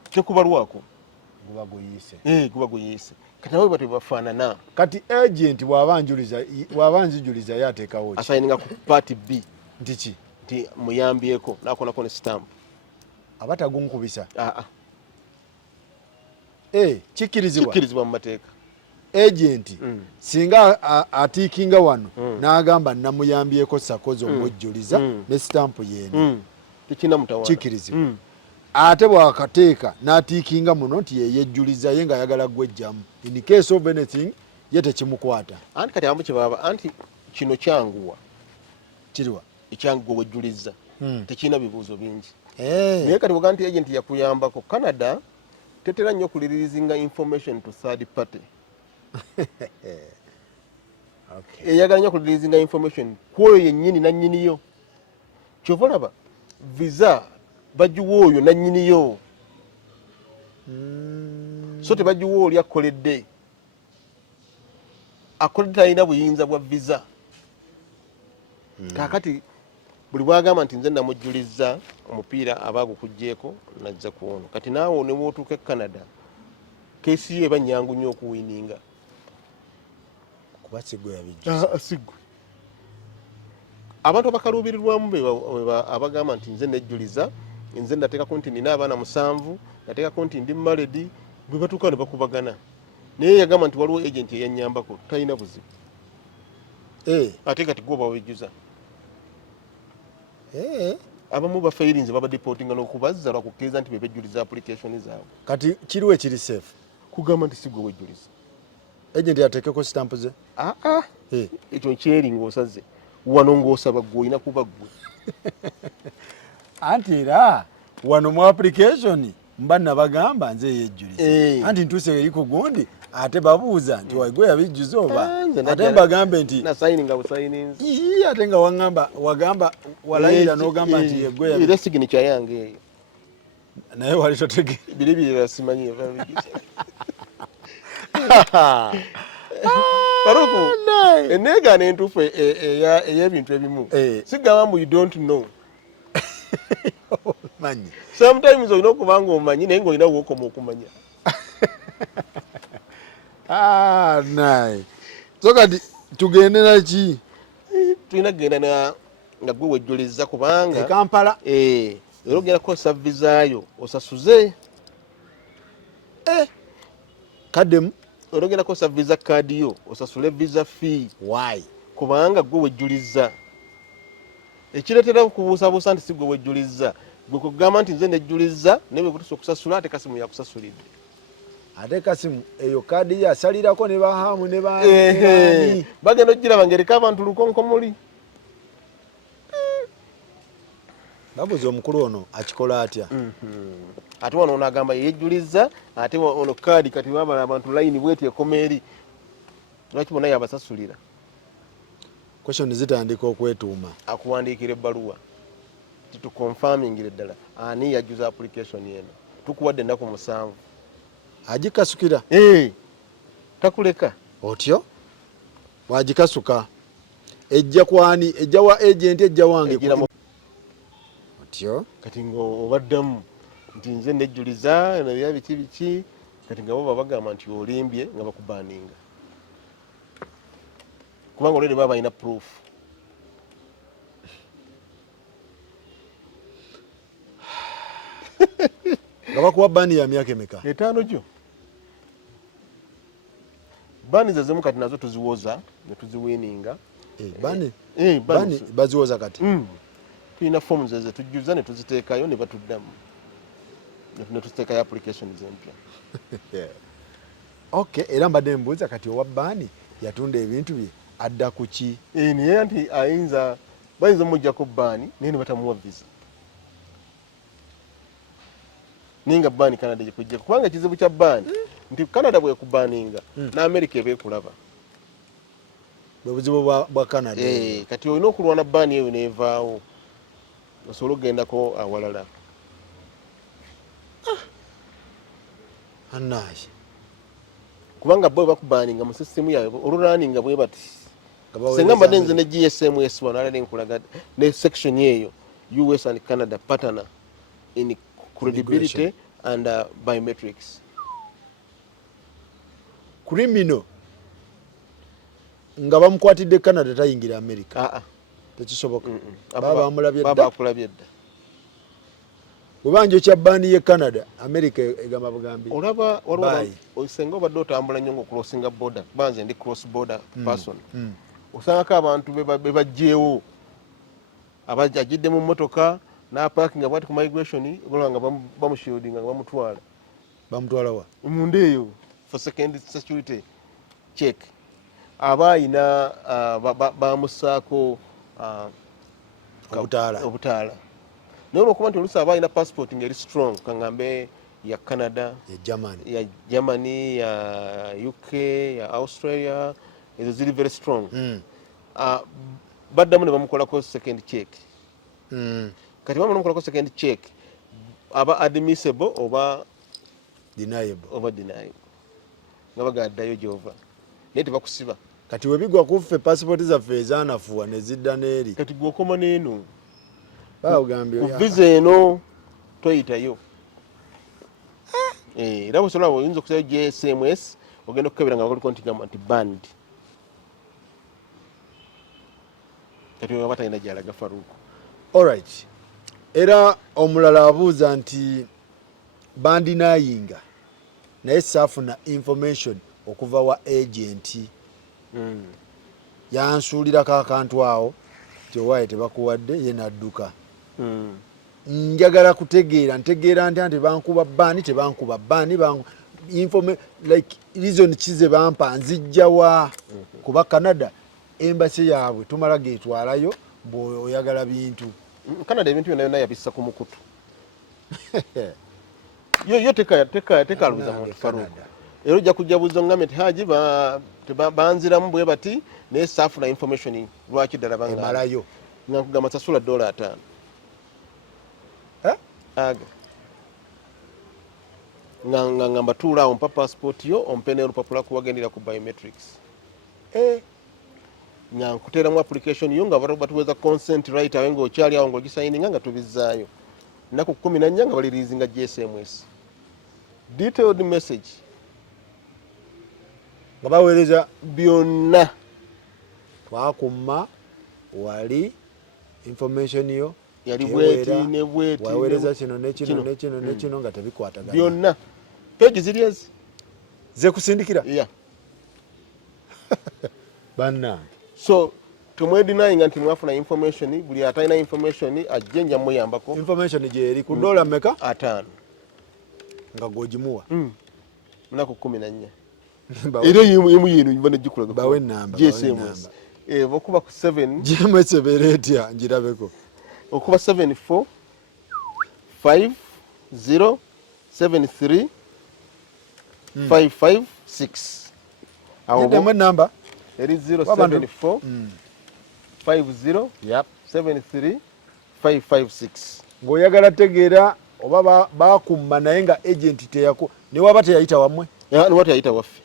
kyekubalwako guba guyiise kati nawe bati bafaanana kati agent bw'aba nzijuliza ye ateekawo asayininga ku party B nti ki nti muyambyeko nakonako ne stamp aba tagunkubisa kikkirizibwa mu mateeka agent singa atiikinga wano n'agamba namuyambyeko sakozi omwejjuliza ne stampu yeeno kikkirizibwa ate bwakateeka n'atiikinga muno nti yeyejjuliza ye ng'ayagala gwejjamu in case of anything ye tekimukwata anti kati abamu kyebaba anti kino kyanguwa kiriwa ekyanguwa wejjuliza tekirina bibuuzo bingi naye kati bwega nti agent yakuyambako Canada tetera nnyo okulirizinga information to third party eyagala nnyo okulirizinga information kwoyo yennyini nannyiniyo kyova olaba visa bagiwa oyo nannyiniyo so tebagiwa oli akoledde akoledde talina buyinza bwa visa kakati buli bwagamba nti nze namujjuliza omupiira abagukugjeeko nazze ku ono kati naawe ne bw'otuuka e Canada kesi yo eba nnyangu nnyo okuwininga kuba sigwe yabijjuza sigwe abantu abakaluubirirwamu abagamba nti nze nejjuliza nze nateekako nti nina abaana 7 nateekako nti ndi maredi bwe batuuka ne bakubagana naye yagamba nti waliwo agent eyannyambako talina buzibu ate kati gwe bawejjuza abamu bafairinze baba deportinga n'okubazza lwakukkiriza nti bebejjuliza application zaabwe kati kiriwe kiri safe kugamba nti sigwe wejjuliza agent yateekeko stampu ze ekyo nkyeri ng'osaze wano ng'osaba gwe olina kuba gwe anti era wano mu application mba nabagamba nze yejjuliza anti ntuuse eri ku gundi ate babuuza nti wagwe yabijjuza oba ate mbagambe nti nasayininga busayininzi ate nga wagamba walayira n'ogamba nti yegwe era sigini kyayange eyo naye wali totege biri biri simanyi Baruku enegaana entuufu ey'ebintu ebimu sigamba mbu you don't know manyi sometimes olina okuba nga omanyi naye ng'olina wookoma okumanya naye so kati tugende naki tulina kugenda nga gwe wejjuliza kubanga Kampala era ogenda kukozesa vizaayo osasuze kaddemu era ogenda kukozesa visa kaadi yo osasule visa fee why kubanga gwe wejjuliza ekireetera okubuusabuusa nti si gwe wejjuliza gwe kugamba nti nze nejjuliza naye bwe kutusa okusasula ate kasimu yakusasulidde ate kasimu eyo kaadi yasalirako ne bahamu ne baani bagenda ogiraba ngaereka abantu lukonkomuli babuuza omukulu ono akikola atya ate wano ono agamba yeyejjuliza ate ono kaadi kati babala abantu layini bweti ekoma eri lwaki bonna yabasasulira question zitandika okwetuuma akuwandiikira ebbaluwa titukonfamingire ddala ani yajjuza application eno tukuwadde ennaku 7 agikasukira takuleka otyo wagikasuka ejja kwani ejja wa agent ejja wange otyo kati ng'obaddamu nti nze nejjuliza nabya biki biki kati nga bo babagamba nti olimbye nga bakubaninga kubanga olwedi baba balina proof nga bakuwa bani ya myaka emeka 5 gyo bani zezemu kati nazo tuziwoza ne tuziwininga bani baziwoza kati tulina forms ze tujjuza ne tuziteekayo ne batuddamu ne tuziteekayo applications empya okay era mbadde mbuuza kati owa bani yatunda ebintu bye adda ku ki naye nti bayinza omujjako bani naye ne batamuwa visa ninga bani Canada gyekujjako kubanga ekizibu kya bani nti Canada bwekubaninga n'Amerika ebeekulaba bwe buzibu bwa Canada kati olina okulwana bani eyo neevaawo osobola okugendako awalala anaayi kubanga bo bakubaninga mu sisitemu yaabwe olulaninga bwe bati senga mbadde nze ne GSMS wano ala nenkulaga ne section eyo US and Canada partner in credibility and biometrics criminal nga bamukwatidde Canada tayingira America tekisoboka baba bamulabye dda bakulabye dda bwebanja ekya bani ye Canada America egamba bugambi olaba osenga obadde otambula nnyo ng'okulosinga border banze ndi cross border person osangako abantu bebajjeewo abajjidde mu mmotoka n'aparkinga bwati ku migration olaba nga bamushieldinga nga bamutwala wa munda eyo for second security check aba ayina bamusaako obutaala naye olwokuba nti oluusi aba alina passport ngeri strong kaŋŋambe ya Canada ya Germany ya UK ya Australia ezo ziri very strong baddamu ne bamukolako second check kati bamala omukolako second check aba admissible oba deniable nga bagaddayo gyova naye tebakusiba kati webigwa kuffe passport zaffe ezanafuwa nezidda n'eri kati gwokoma n'eno bagambye ku visa eno toyitayo era busobola oyinza okusayo GSMS ogenda okukebera nga bakoliko nti band kati weba talina gyalaga Faruku alright era omulala abuuza nti bandi nayinga naye saafuna information okuva wa agent yansuulirako akantu awo tyowaye tebakuwadde ye nadduka njagala ntegeera nti bankuba bani tebankuba bani like reason kize bampa nzijjawa kuba Canada embassy yaabwe tumala getwalayo bw'oyagala bintu Canada ebintu byonna yabissa ku mukutu yo tekaluza muntu Faruku era ojja kujja buuzo ngambe nti haji banziramu bwe bati naye saafuna information lwaki ddala emalayo nga nkugamba sasula $5 aga nga mbatuula awo mpa passport yo ompe n'olupapula kuwagendera ku biometrics nga nkuteeramu application yo nga batuweza consent right awe ng'okyali awo ng'ogisayininga nga tubizzaayo nnaku 14 nga baliriizinga GSMS detailed message nga baweereza byonna twakumma wali information yo yali bweti ne bweti waweereza kino nekino nekino nekino nga tebikwatagana byonna page ziri ezi ze kusindikira yeah. bannange so tumwedinayinga nti mwafuna information buli atalina information ajje nja muyambako information gyeri ku dola meka 5 nga gwogimuwa nnaku 14 era yemu yino mbona gikulaga bawe namba GSMS okuba ku 7 GSMS beretya njirabeko okuba 74 50 73 556 awo ndemwe namba eri 074 50 yep 73 556 ng'oyagala tegeera oba bakumma naye nga agent teyako ne waba teyayita wamwe niwati yayita waffe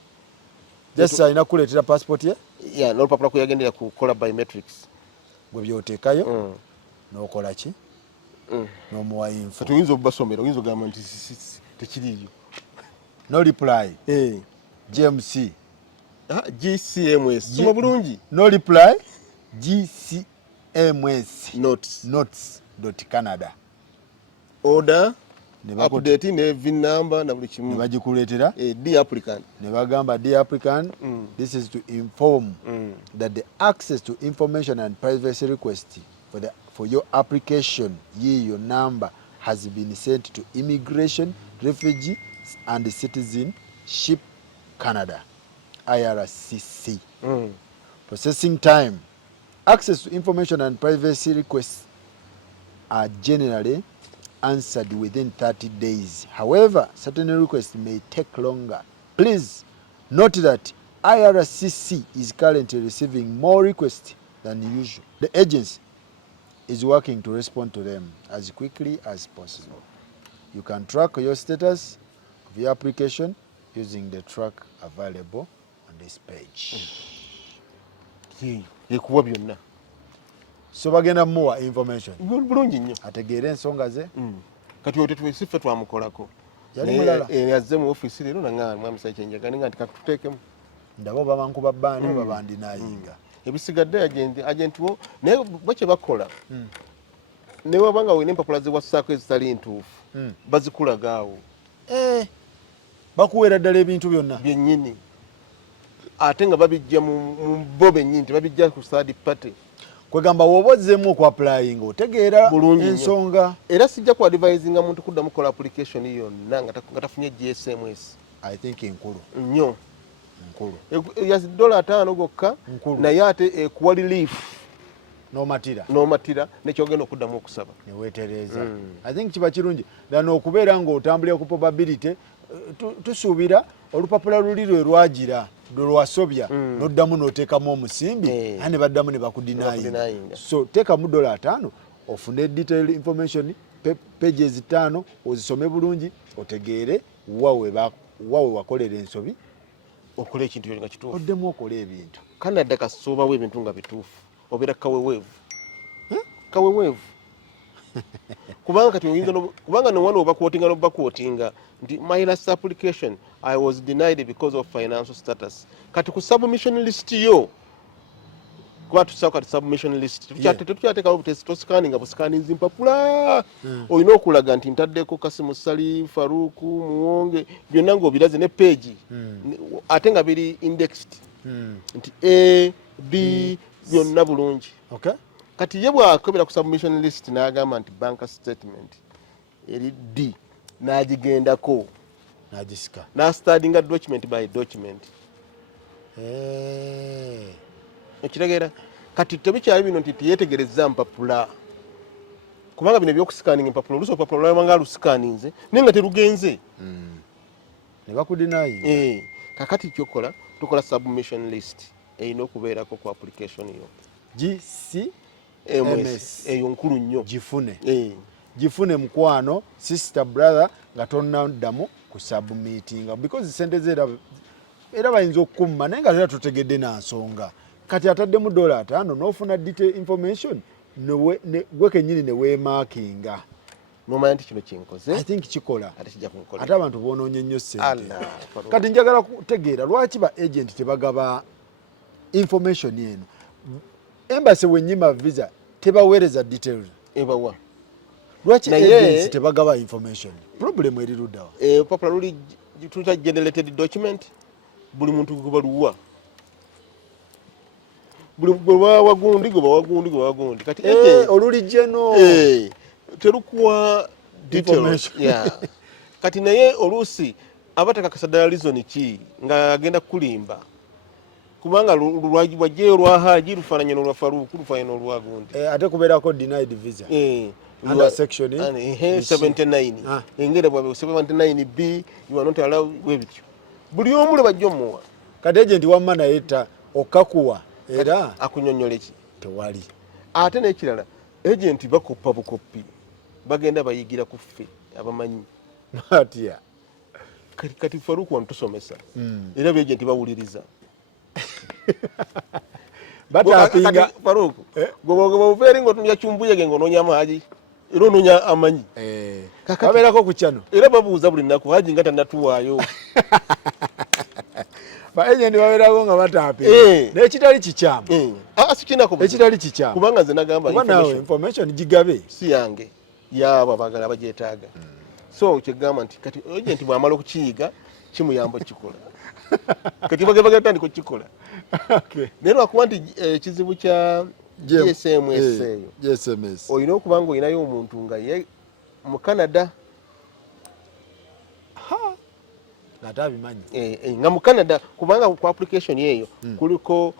just alina kuleetera passport ye n'olupapula kuyagendera kukola biometrics gwe byoteekayo n'okola ki n'omuwa info kati oyinza obubasomera oyinza ogamba nti tekiriyo no reply GMC GCMS soma bulungi no reply GCMS notes.canada order update ne VIN number na buli kimu ne bagikuleetera the applicant ne bagamba the applicant this is to inform that the access to information and privacy request for your application your number has been sent to Immigration, Refugee and Citizenship Canada IRCC. Processing time. Access to information and privacy requests are generally answered within 30 days. However, certain requests may take longer. Please note that IRCC is currently receiving more requests than usual. The agency is working to respond to them as quickly as possible. You can track your status of your application using the track available on this page. Ekuwa byonna. So bagenda muwa information. Bulungi nnyo. Ategeere ensonga ze. Kati oyo tetwesiffe twamukolako. Yali mulala. Yazze mu office leero nanga mwamisa kyenjagani nga ntikatuteekemu. Ndabo babankuba bbaani babandinayinga. Ebisigadde agenti wo naye bwekye bakola ne wabanga wena empapula zewassaako ezitali ntuufu bazikulagaawo bakuweera ddala ebintu byonna byennyini ate nga babijja mu bo bennyini tebabijja ku third party kwegamba woba ozzeemu okuapplyinga otegeera ensonga era sijja ku advisinga muntu kuddamu kola application yonna nga tafunye GSMS I think nkulu nnyo yazi $5 gokka naye ate ekuwa relief n'omatira nekyogenda okuddamu okusaba neweetereza I think kiba kirungi dana okubeera ng'otambulira ku probability tusuubira olupapula luli lwe lwagira lwasobya n'oddamu n'oteekamu omusimbi naye ne baddamu ne bakudinayinga so teekamu $5 ofune detail information pages 5 ozisome bulungi otegeere wawe wakolera ensobi okola ekintu nga kituufu oddemu okola ebintu Canada kasoobawo ebintu nga bituufu obeera kaweweevu kubanga kati oyinza kubanga newano obakwotinga nti my last application I was denied because of financial status kati ku submission list yo kuba tusaako kati submission list tukyateekawo tosikaninga busikaninzi mpapula olina okulaga nti ntaddeko Kasimu Sali Faruku Muwonge byonna ng'obiraze ne page ate nga biri indexed nti A B byonna bulungi kati ye bwakobera ku submission list n'agamba nti bank statement eri D n'agigendako n'agisika n'astudinga document by document ekitegeera kati tebikyali bino nti teyetegereza mpapula kubanga bino ebyokusikaninga empapula oluusi olupapula olwabanga lusikaninze naye nga terugenze ne bakudinayinga kakati kyokola tukola submission list erina okubeerako ku application yo GCMS eyo nkulu nnyo gifune mukwano sister brother nga tonnaddamu kusubmitinga because sente ze era bayinza okumma naye nga era tutegedde na nsonga kati ataddemu $5 n'ofuna detail information gwe kennyini ne weemakinga nomanya nti kino kinkoze I think kikola ate kijja kunkola ate abantu boonoonye nnyo ssente kati njagala kutegeera lwaki ba agent tebagaba information eno embassy wennyima visa tebaweereza details ebawa lwaki agents tebagaba information problem eri luddawa papula luli tuta generated document buli muntu gubaluwa buli wagundi kati oluli jeno terukuwa details kati naye oluusi abatakakasa ddala reason ki nga agenda kulimba kubanga lwajjeyo lwa Haji lufaananye n'olwa Faruku lufaananye n'olwa gundi ate kubeerako denied visa under section 79 engeri bwabe 79B you are not allowed webityo buli omu bajja omuwa kati agent wamma naye okakuwa era akunyonnyole ki tewali ate n'ekirala agent bakoppa bukopi bagenda bayigira ku ffe abamanyi atya kati Faruku wantusomesa era agent bawuliriza batapinga Faruku gobogobo uferi ngotumya chumbuye gengo nonya maji ero nonya amanyi kaberako ku chano era babuuza buli nnaku Haji ngata natuwaayo ba agent baberako nga batapinga n'ekitali kikyamu sikinako ekitali kikyamu kubanga nze nagamba information gigabe si yange yabo abagala bagyetaaga so kyegamba nti kati agent bw'amala okukiyiga kimuyamba kikola kati bagatandika okukikola naye lwakuba nti ekizibu kya GSMS eyo olina okuba nga olinayo omuntu nga ye mu Canada ate abimanyi nga mu Canada kubanga ku application eyo kuliko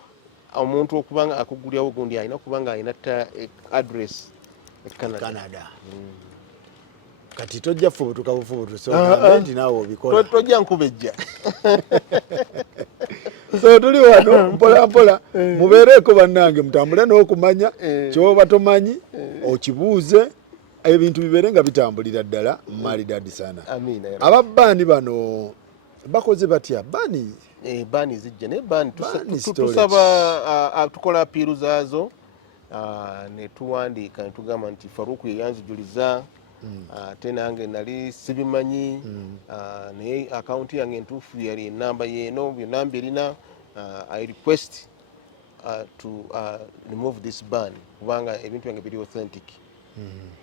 omuntu okubanga akugulyawo gundi alina okubanga alina address e Canada. Kati tojja fubutuka so nti naawe obikola tojja nkubejja so tuli wano mpola mpola mubeereko bannange mutambule n'okumanya kyoba tomanyi okibuuze ebintu bibeere nga bitambulira ddala mmalidadi sana. Ababbaani bano bakoze batya baani zijja naye baani tusaba tukola apiiru zaazo ne tuwandiika ne tugamba nti Faruku yeyanzijuliza ate nange nali sibimanyi naye akawunti yange entuufu yali enamba yeeno byonna mbirina I request to remove this ban kubanga ebintu byange biri authentic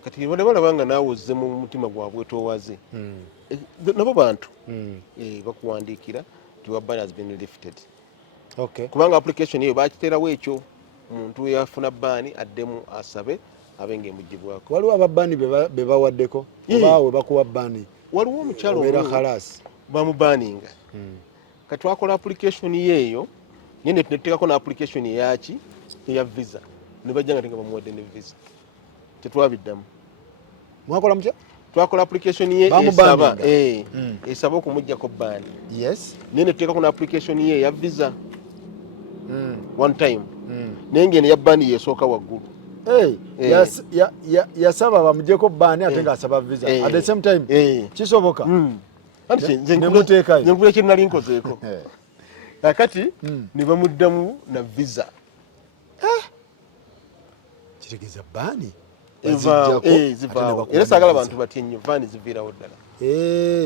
kati balaba nga naawe ozze mu mutima gwabwe toowaze nabo bantu bakuwandiikira nti wa ban has been lifted kubanga application eyo bakiteerawo ekyo omuntu yafuna baani addemu asabe abenga emugibwako. Waliwo ababbaani be bawaddeko obaawe bakuwa bbaani waliwo omukyalo obeera khalas bamubaaninga kati twakola application yeeyo naye ne tuteekako na application eyaki eya visa ne bajja nga tenga bamuwadde ne visa tetwabiddamu. Mwakola mutya? Twakola application ye esaba okumuggyako bbaani naye ne tuteekako na application ye eya visa one time naye ng'eno eya bbaani yeesooka waggulu. Yasaba bamugyeko bbaani ate ng'asaba visa at the same time kisoboka nenkula kye nali nkozeeko kakati ne bamuddamu na visa kitegeeza bbaani zivaawo era saagala abantu batye nnyo vaani ziviirawo ddala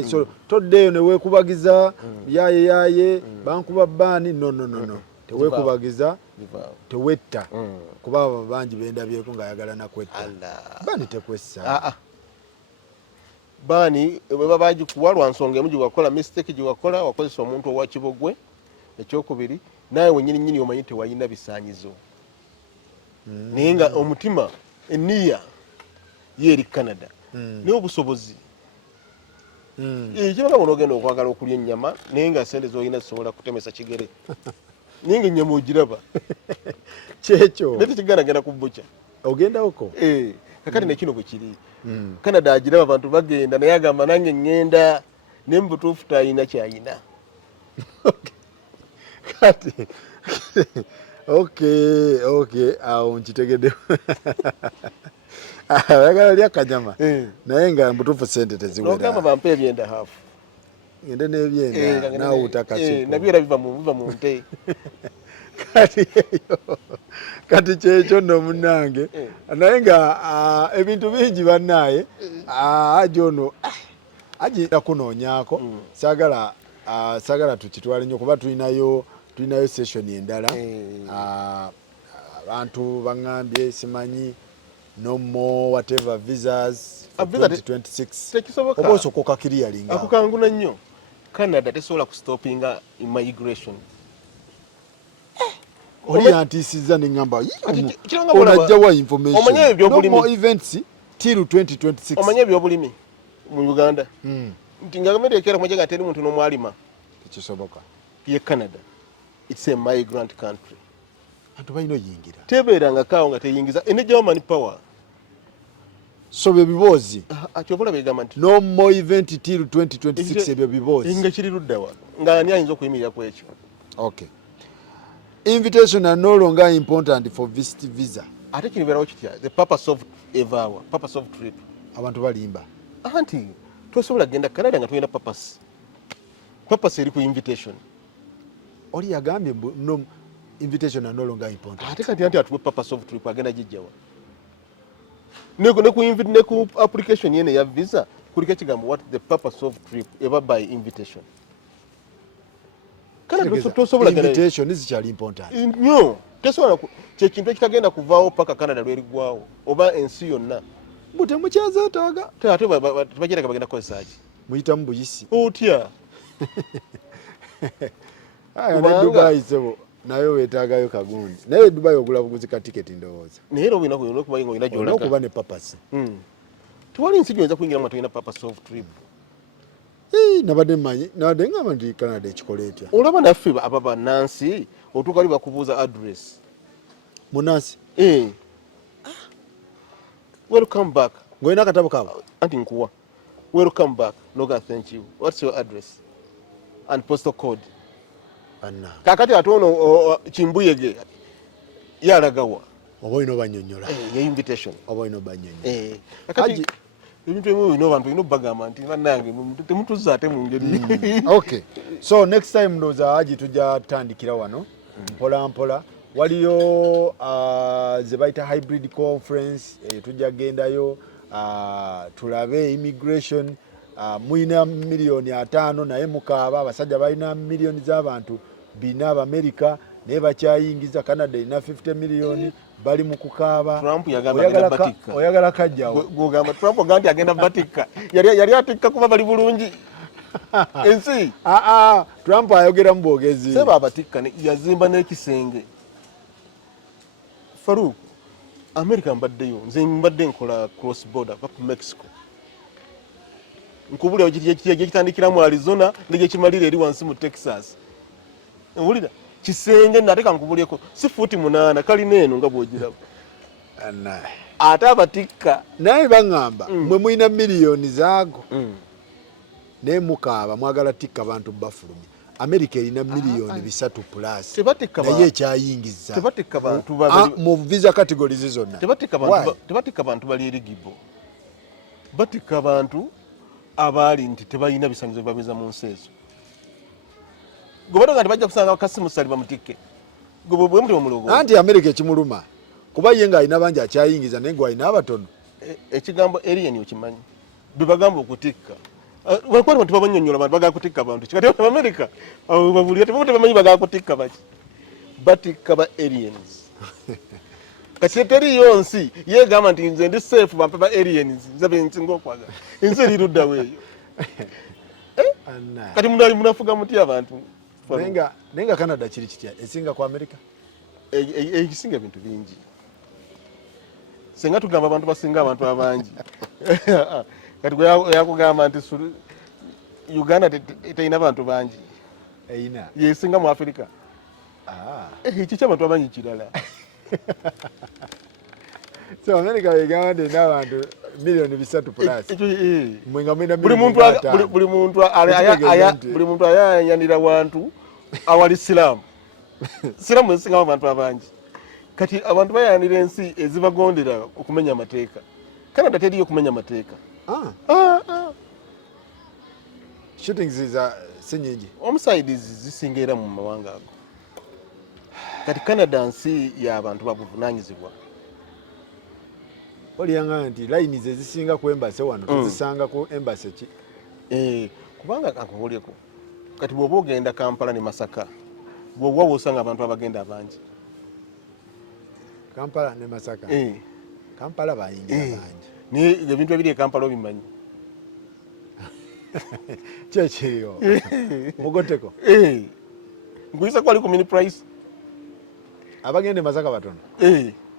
so toddeeyo ne weekubagiza yaaye bankuba bbaani no teweekubagiza tewetta kuba abo bangi bendabyeko ng'ayagala nakwetta baani tekwessa baani bweba bagikuwa lwa nsonga emu gyewakola mistake gyewakola wakozesa omuntu owa kibogwe ekyokubiri naawe wenyini nyini omanyi tewalina bisaanyizo naye nga omutima eniya ye eri Canada naye obusobozi kiraba ngonaogenda okwagala okulya ennyama naye nga sente zolina zisobola kutemesa kigere naye nga ennyama ogiraba kyekyo naye tekiganagenda ku bbuca ogendawoko kakati nekino bwe kiri Canada agiraba abantu bagenda naye agamba nange ngenda naye mu butuufu talina kyayina kati awo nkitegedde ayagala lya kanyama naye nga mbutuufu sente teziwera nogamba bampa ebyenda haafu ngende nebyenda nawe utakasupu nabyera biva mu nte kati kyekyo nno munnange naye nga ebintu bingi bannaye aji ono agenda kunoonyaako sagala tukitwale nnyo kuba tulinayo session endala abantu baŋŋambye simanyi no more whatever visas 2026 oba osokoka kiriyalinga akukanguna nnyo Canada tesobola kustopinga immigration oli yantiisizza neŋŋamba onajjawa information no more events till 2026 omanye ebyobulimi mu Uganda nti nga gavumenti ekera kumajja nga teri muntu n'omwalima tekisoboka ye Canada it's a migrant country abantu balina oyingira tebeeranga kaawo nga teyingiza enejjawo mani power so bye biboozi akyobula begamba nti no more event till 2026 ebyo biboozi nga kiri ludda wa nga ani ayinza okuyimirira ku ekyo okay invitation are no longer important for visit visa ate kiribeerawo kitya the purpose of evawa purpose of trip abantu balimba anti tosobola genda Canada nga tulina purpose eri ku invitation oli yagambye no invitation are no longer important ate kati anti atuwe purpose of trip agenda jijjawa ne ku application yene ya visa kuliko ekigambo what the purpose of trip eba by invitation tosobola invitation zikyali important nnyo tesobola kyekintu ekitagenda kuvaawo paka Canada lweriggwawo oba ensi yonna butemukyazeetaaga ate tebagiraga bagenda kukozesaki muyitamu buyisi otya ne Dubai sebo nayo weetaagayo kagundi naye Dubai ogula buguzi ka tiketi ndowooza naye era olina kuba nga olina gyolaga okuba ne papasi tewali nsi gyonza kuyingira nga tolina purpose of trip nabadde mmanyi nabadde ngamba nti Canada ekikola etya olaba naffe aba bannansi otuuka li bakubuuza address munansi welcome back ng'olina akatabo kaabo anti nkuwa welcome back noga thank you what's your address and postal code anna kakati ate ono kimbuyege yalagawa oba olina obanyonnyola ye invitation oba olina obanyonnyola kakati ebintu ebimu bino abantu olina obbagamba nti bannange temutuzza ate mu ngeri okay so next time ndowooza Haji tujja tandikira wano mpola mpola waliyo ze bayita hybrid conference tujja gendayo tulabe immigration muyina miliyoni 5 naye mukaaba abasajja balina miliyoni z'abantu 4 Abamerika naye bakyayingiza Canada erina 50 miliyoni bali mu kukaaba Trump yagamba batika oyagala kajjawo gogamba Trump ogandi agenda batika yali atikka kuba bali bulungi ensi Trump ayogera mu bwogezi seba abatikka yazimba n'ekisenge Farouk America mbaddeyo nze mbadde nkola cross border papa Mexico nkubulira kitandikira mu Arizona ndege kimalira eri wansi mu Texas owulira kisenge nateka nkubulyeko si futi 8 kali neno nga bwogirabo ate abatikka naye baŋŋamba mwe mulina miliyoni zaago naye mukaaba mwagala tikka abantu bafulumye America erina miliyoni 3 plus naye ekyayingiza tebatikka bantu mu visa categories zonna tebatikka bantu bali eligible batikka bantu abali nti tebalina bisangizo bibabeza mu nsi ezo gobadonga tebajja kusanga bakasimu sali bamutikke gobwe muti omulogo anti America ekimuluma kuba ye nga alina bangi akyayingiza naye gwalina abatono ekigambo alien okimanyi bebagamba okutikka bakwata bantu babanyonyola abantu bagala kutikka abantu kikati America babulira tebamanyi bagala kutikka baki batikka ba aliens kati teriyo nsi yegamba nti nze ndi safe bampe ba aliens nzabe nsinga okwagala ensi erirudda weeyo kati munafuga muti abantu nenga Canada kiri kitya esinga ku America ekisinga ebintu bingi senga tugamba abantu basinga abantu abangi kati yakugamba nti Uganda terina abantu bangi eina yesinga mu Africa ekyo ky'abantu abangi kirala so America yegamba nti n'abantu miliyoni 3 plus mwenga mwina buli muntu ayayanira wantu awali silamu silamu esinga abantu abangi kati abantu bayanira ensi ezibagondera okumenya amateeka Canada teriyo okumenya amateeka shootings za sinyingi homicides zisinga era mu mawanga ago kati Canada nsi y'abantu babuvunanyizibwa oliyanga nti line ze zisinga ku embassy wano tuzisanga ku embassy ki kubanga akakolyeko kati bw'oba ogenda Kampala ne Masaka bw'oba osanga abantu abagenda abangi Kampala ne Masaka Kampala bayingira bangi ni ebintu ebiri e Kampala obimanyi kyekiriyo mugoteko nkuyisa kwali ku mini price abagende Masaka batono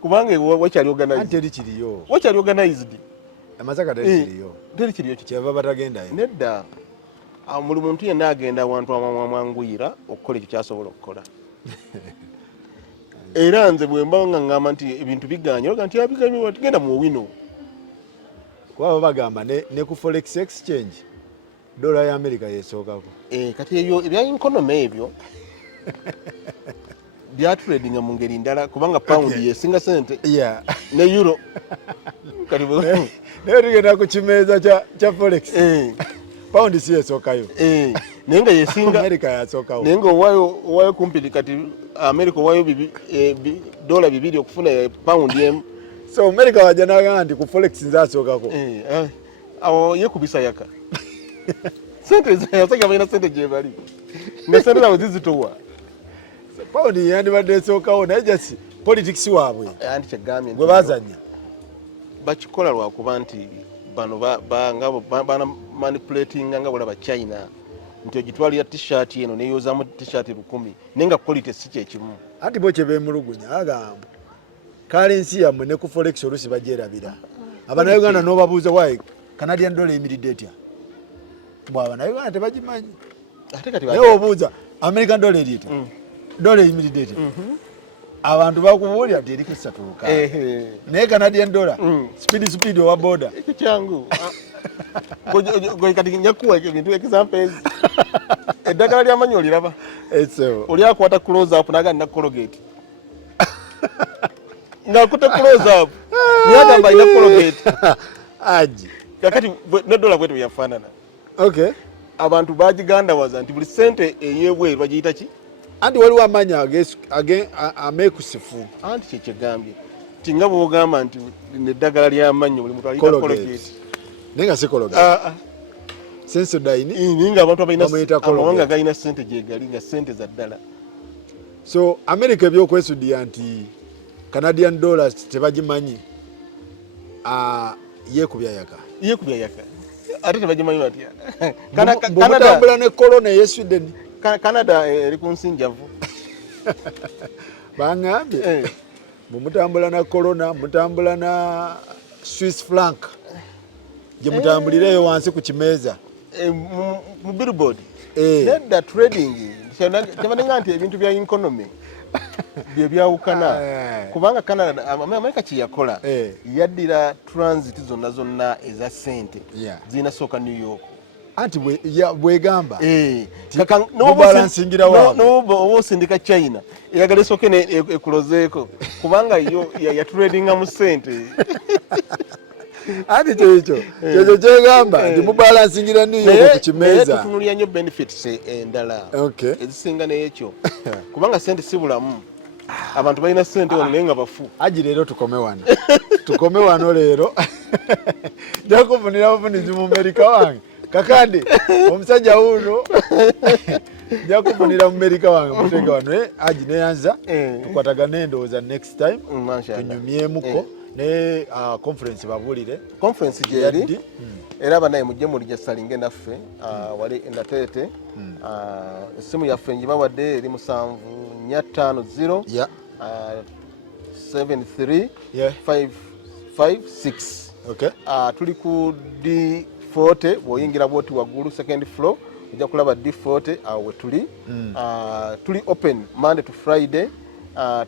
kubanga wakyali organized anteri kiriyo wakyali organized Masaka teri kiriyo kyeva batagendayo nedda buli muntu yenna agenda awantu amwanguyira okukola ekyo kyasobola okukola era nze bwe mba nga ngamba nti ebintu biganye oga nti abiganye tugenda mu wino kuba bagamba ne ku forex exchange dola ya America yesookako kati ebyo ebya economy ebyo bya trading mu ngeri ndala kubanga pound yesinga sente ne euro kati naye tugenda ku kimeeza kya forex pound si yesookayo naye nga yesinga America yasookawo naye nga owayo kumpi kati America owayo dola 2 okufuna pound emu so America wajja n'agamba nti ku forex nze asookako awo yekubisa yaka sente yasajja balina sente gyebali nga sente nawe zizitowa pound yandibadde esookawo naye jasi politics waabwe anti kyegambye gwe bazanya bakikola lwakuba nti bano bana manipulating nga bulaba China nti ogitwalira t-shirt eno neyozamu t-shirt 1,000 nenga quality si kyekimu anti bo kyebemulugunya agamba currency yamwe ne ku forex olusi bagyerabira abannayuganda n'obabuuza wayi Canadian dollar emiridde etya bw'abannayuganda tebagimanyi ate kati naye obuuza American dollar eri etya dollar emiridde etya abantu bakubuulira nti eri ku 3 naye Canadian dollar speed owa boda ekyo kyangu gwe kati nyakuwa ebintu examples eddagala ly'amanyi oliraba oli akwata close up naga nina colgate ng'akutte close up nyagamba ina colgate aji kakati nedola bwetu yafaanana abantu bagigandawaza nti buli sente ey'ebweru bagiyita ki anti waliwo amanya ameekusifu anti kyekyegambye ti nga bw'ogamba nti neddagala ly'amannyo buli muntu aliyita colgate naye nga si colgate Sensodyne ninga abantu amawanga galina sente gyegali nga sente za ddala so America ebyokwesudira nti Canadian dollars tebagimanyi yekubya yaka ate tebagimanyi batya bwemutambula ne corona ye Sweden Canada eri ku nsinjavu bangambye bwemutambula na corona mutambula na Swiss franc gye mutambulireyo wansi ku kimeeza mu billboard nedda trading tebalinga nti ebintu bya economy bye byawukana kubanga Canada America kyeyakola yaddira transit zonna eza sente zirina sooka New York anti bwegamba nobalansingira oba osindika China eyagala esooke ekulozeeko kubanga yo yatradinga mu sente anti kyekyo kyegamba nti mubalansingira New York ku kimeeza tutunulira nnyo benefits endala ezisinga n'ekyo kubanga sente si bulamu abantu balina sente wano naye nga bafu aji leero tukome wano leero njakufunira buvunizi mu America wange kakandi omusajja wuno njakufunira mu America wange mutege wano aji neyanza tukwatagane endowooza next time tunyumyemuko ne conference babulire conference gyeri era abanaye mujje mulijja salinge naffe wali endatete essimu yaffe njibawadde eri 7450 73 556 tuli ku D40 bw'oyingira bwoti waggulu second floor ojja kulaba D40 awo we tuli tuli open Monday to Friday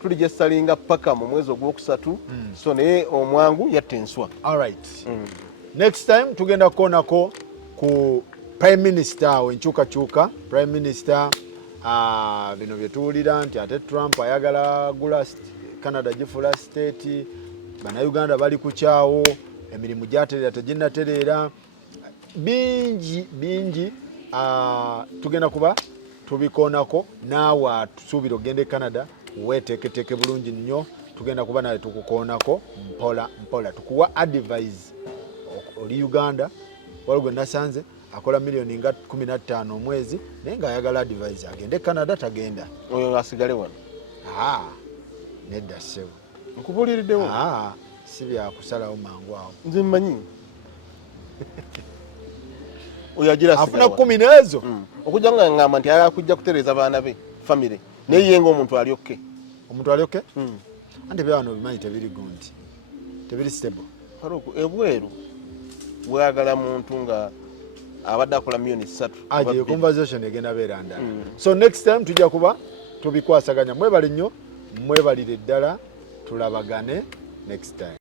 tulijja salinga paka mu mwezi ogwokusatu so naye omwangu yatta enswa alright next time tugenda kukoonako ku prime minister wenkyukakyuka prime minister bino byetuwulira nti ate Trump ayagala gula Canada gifuula state bannayuganda bali ku kyawo emirimu gyaterera teginnaterera bingi tugenda kuba tubikoonako naawe atusuubira ogende Canada weeteeketeeke bulungi nnyo tugenda kuba nawe tukukoonako mpola tukuwa advice oli Uganda waliwo gwe nasanze akola milioni nga 15 omwezi naye ng'ayagala advice agende Canada tagenda oyo asigale wano nedda ssebo nkubuuliriddewo si byakusalawo mangu awo nze mmanyi oyo agira afuna 10 n'ezo okujja nga ngamba nti ayagala kujja kutereeza baana be famire naye ye ng'omuntu alyokke omuntu alyokke ante byawano bimanyi tebiri gundi tebiri stable ebweru bwagala muntu nga abadde akola milioni 3 conversation egenda beera ndala so next time tujja kuba tubikwasaganya mwebale nnyo mwebalire ddala tulabagane next time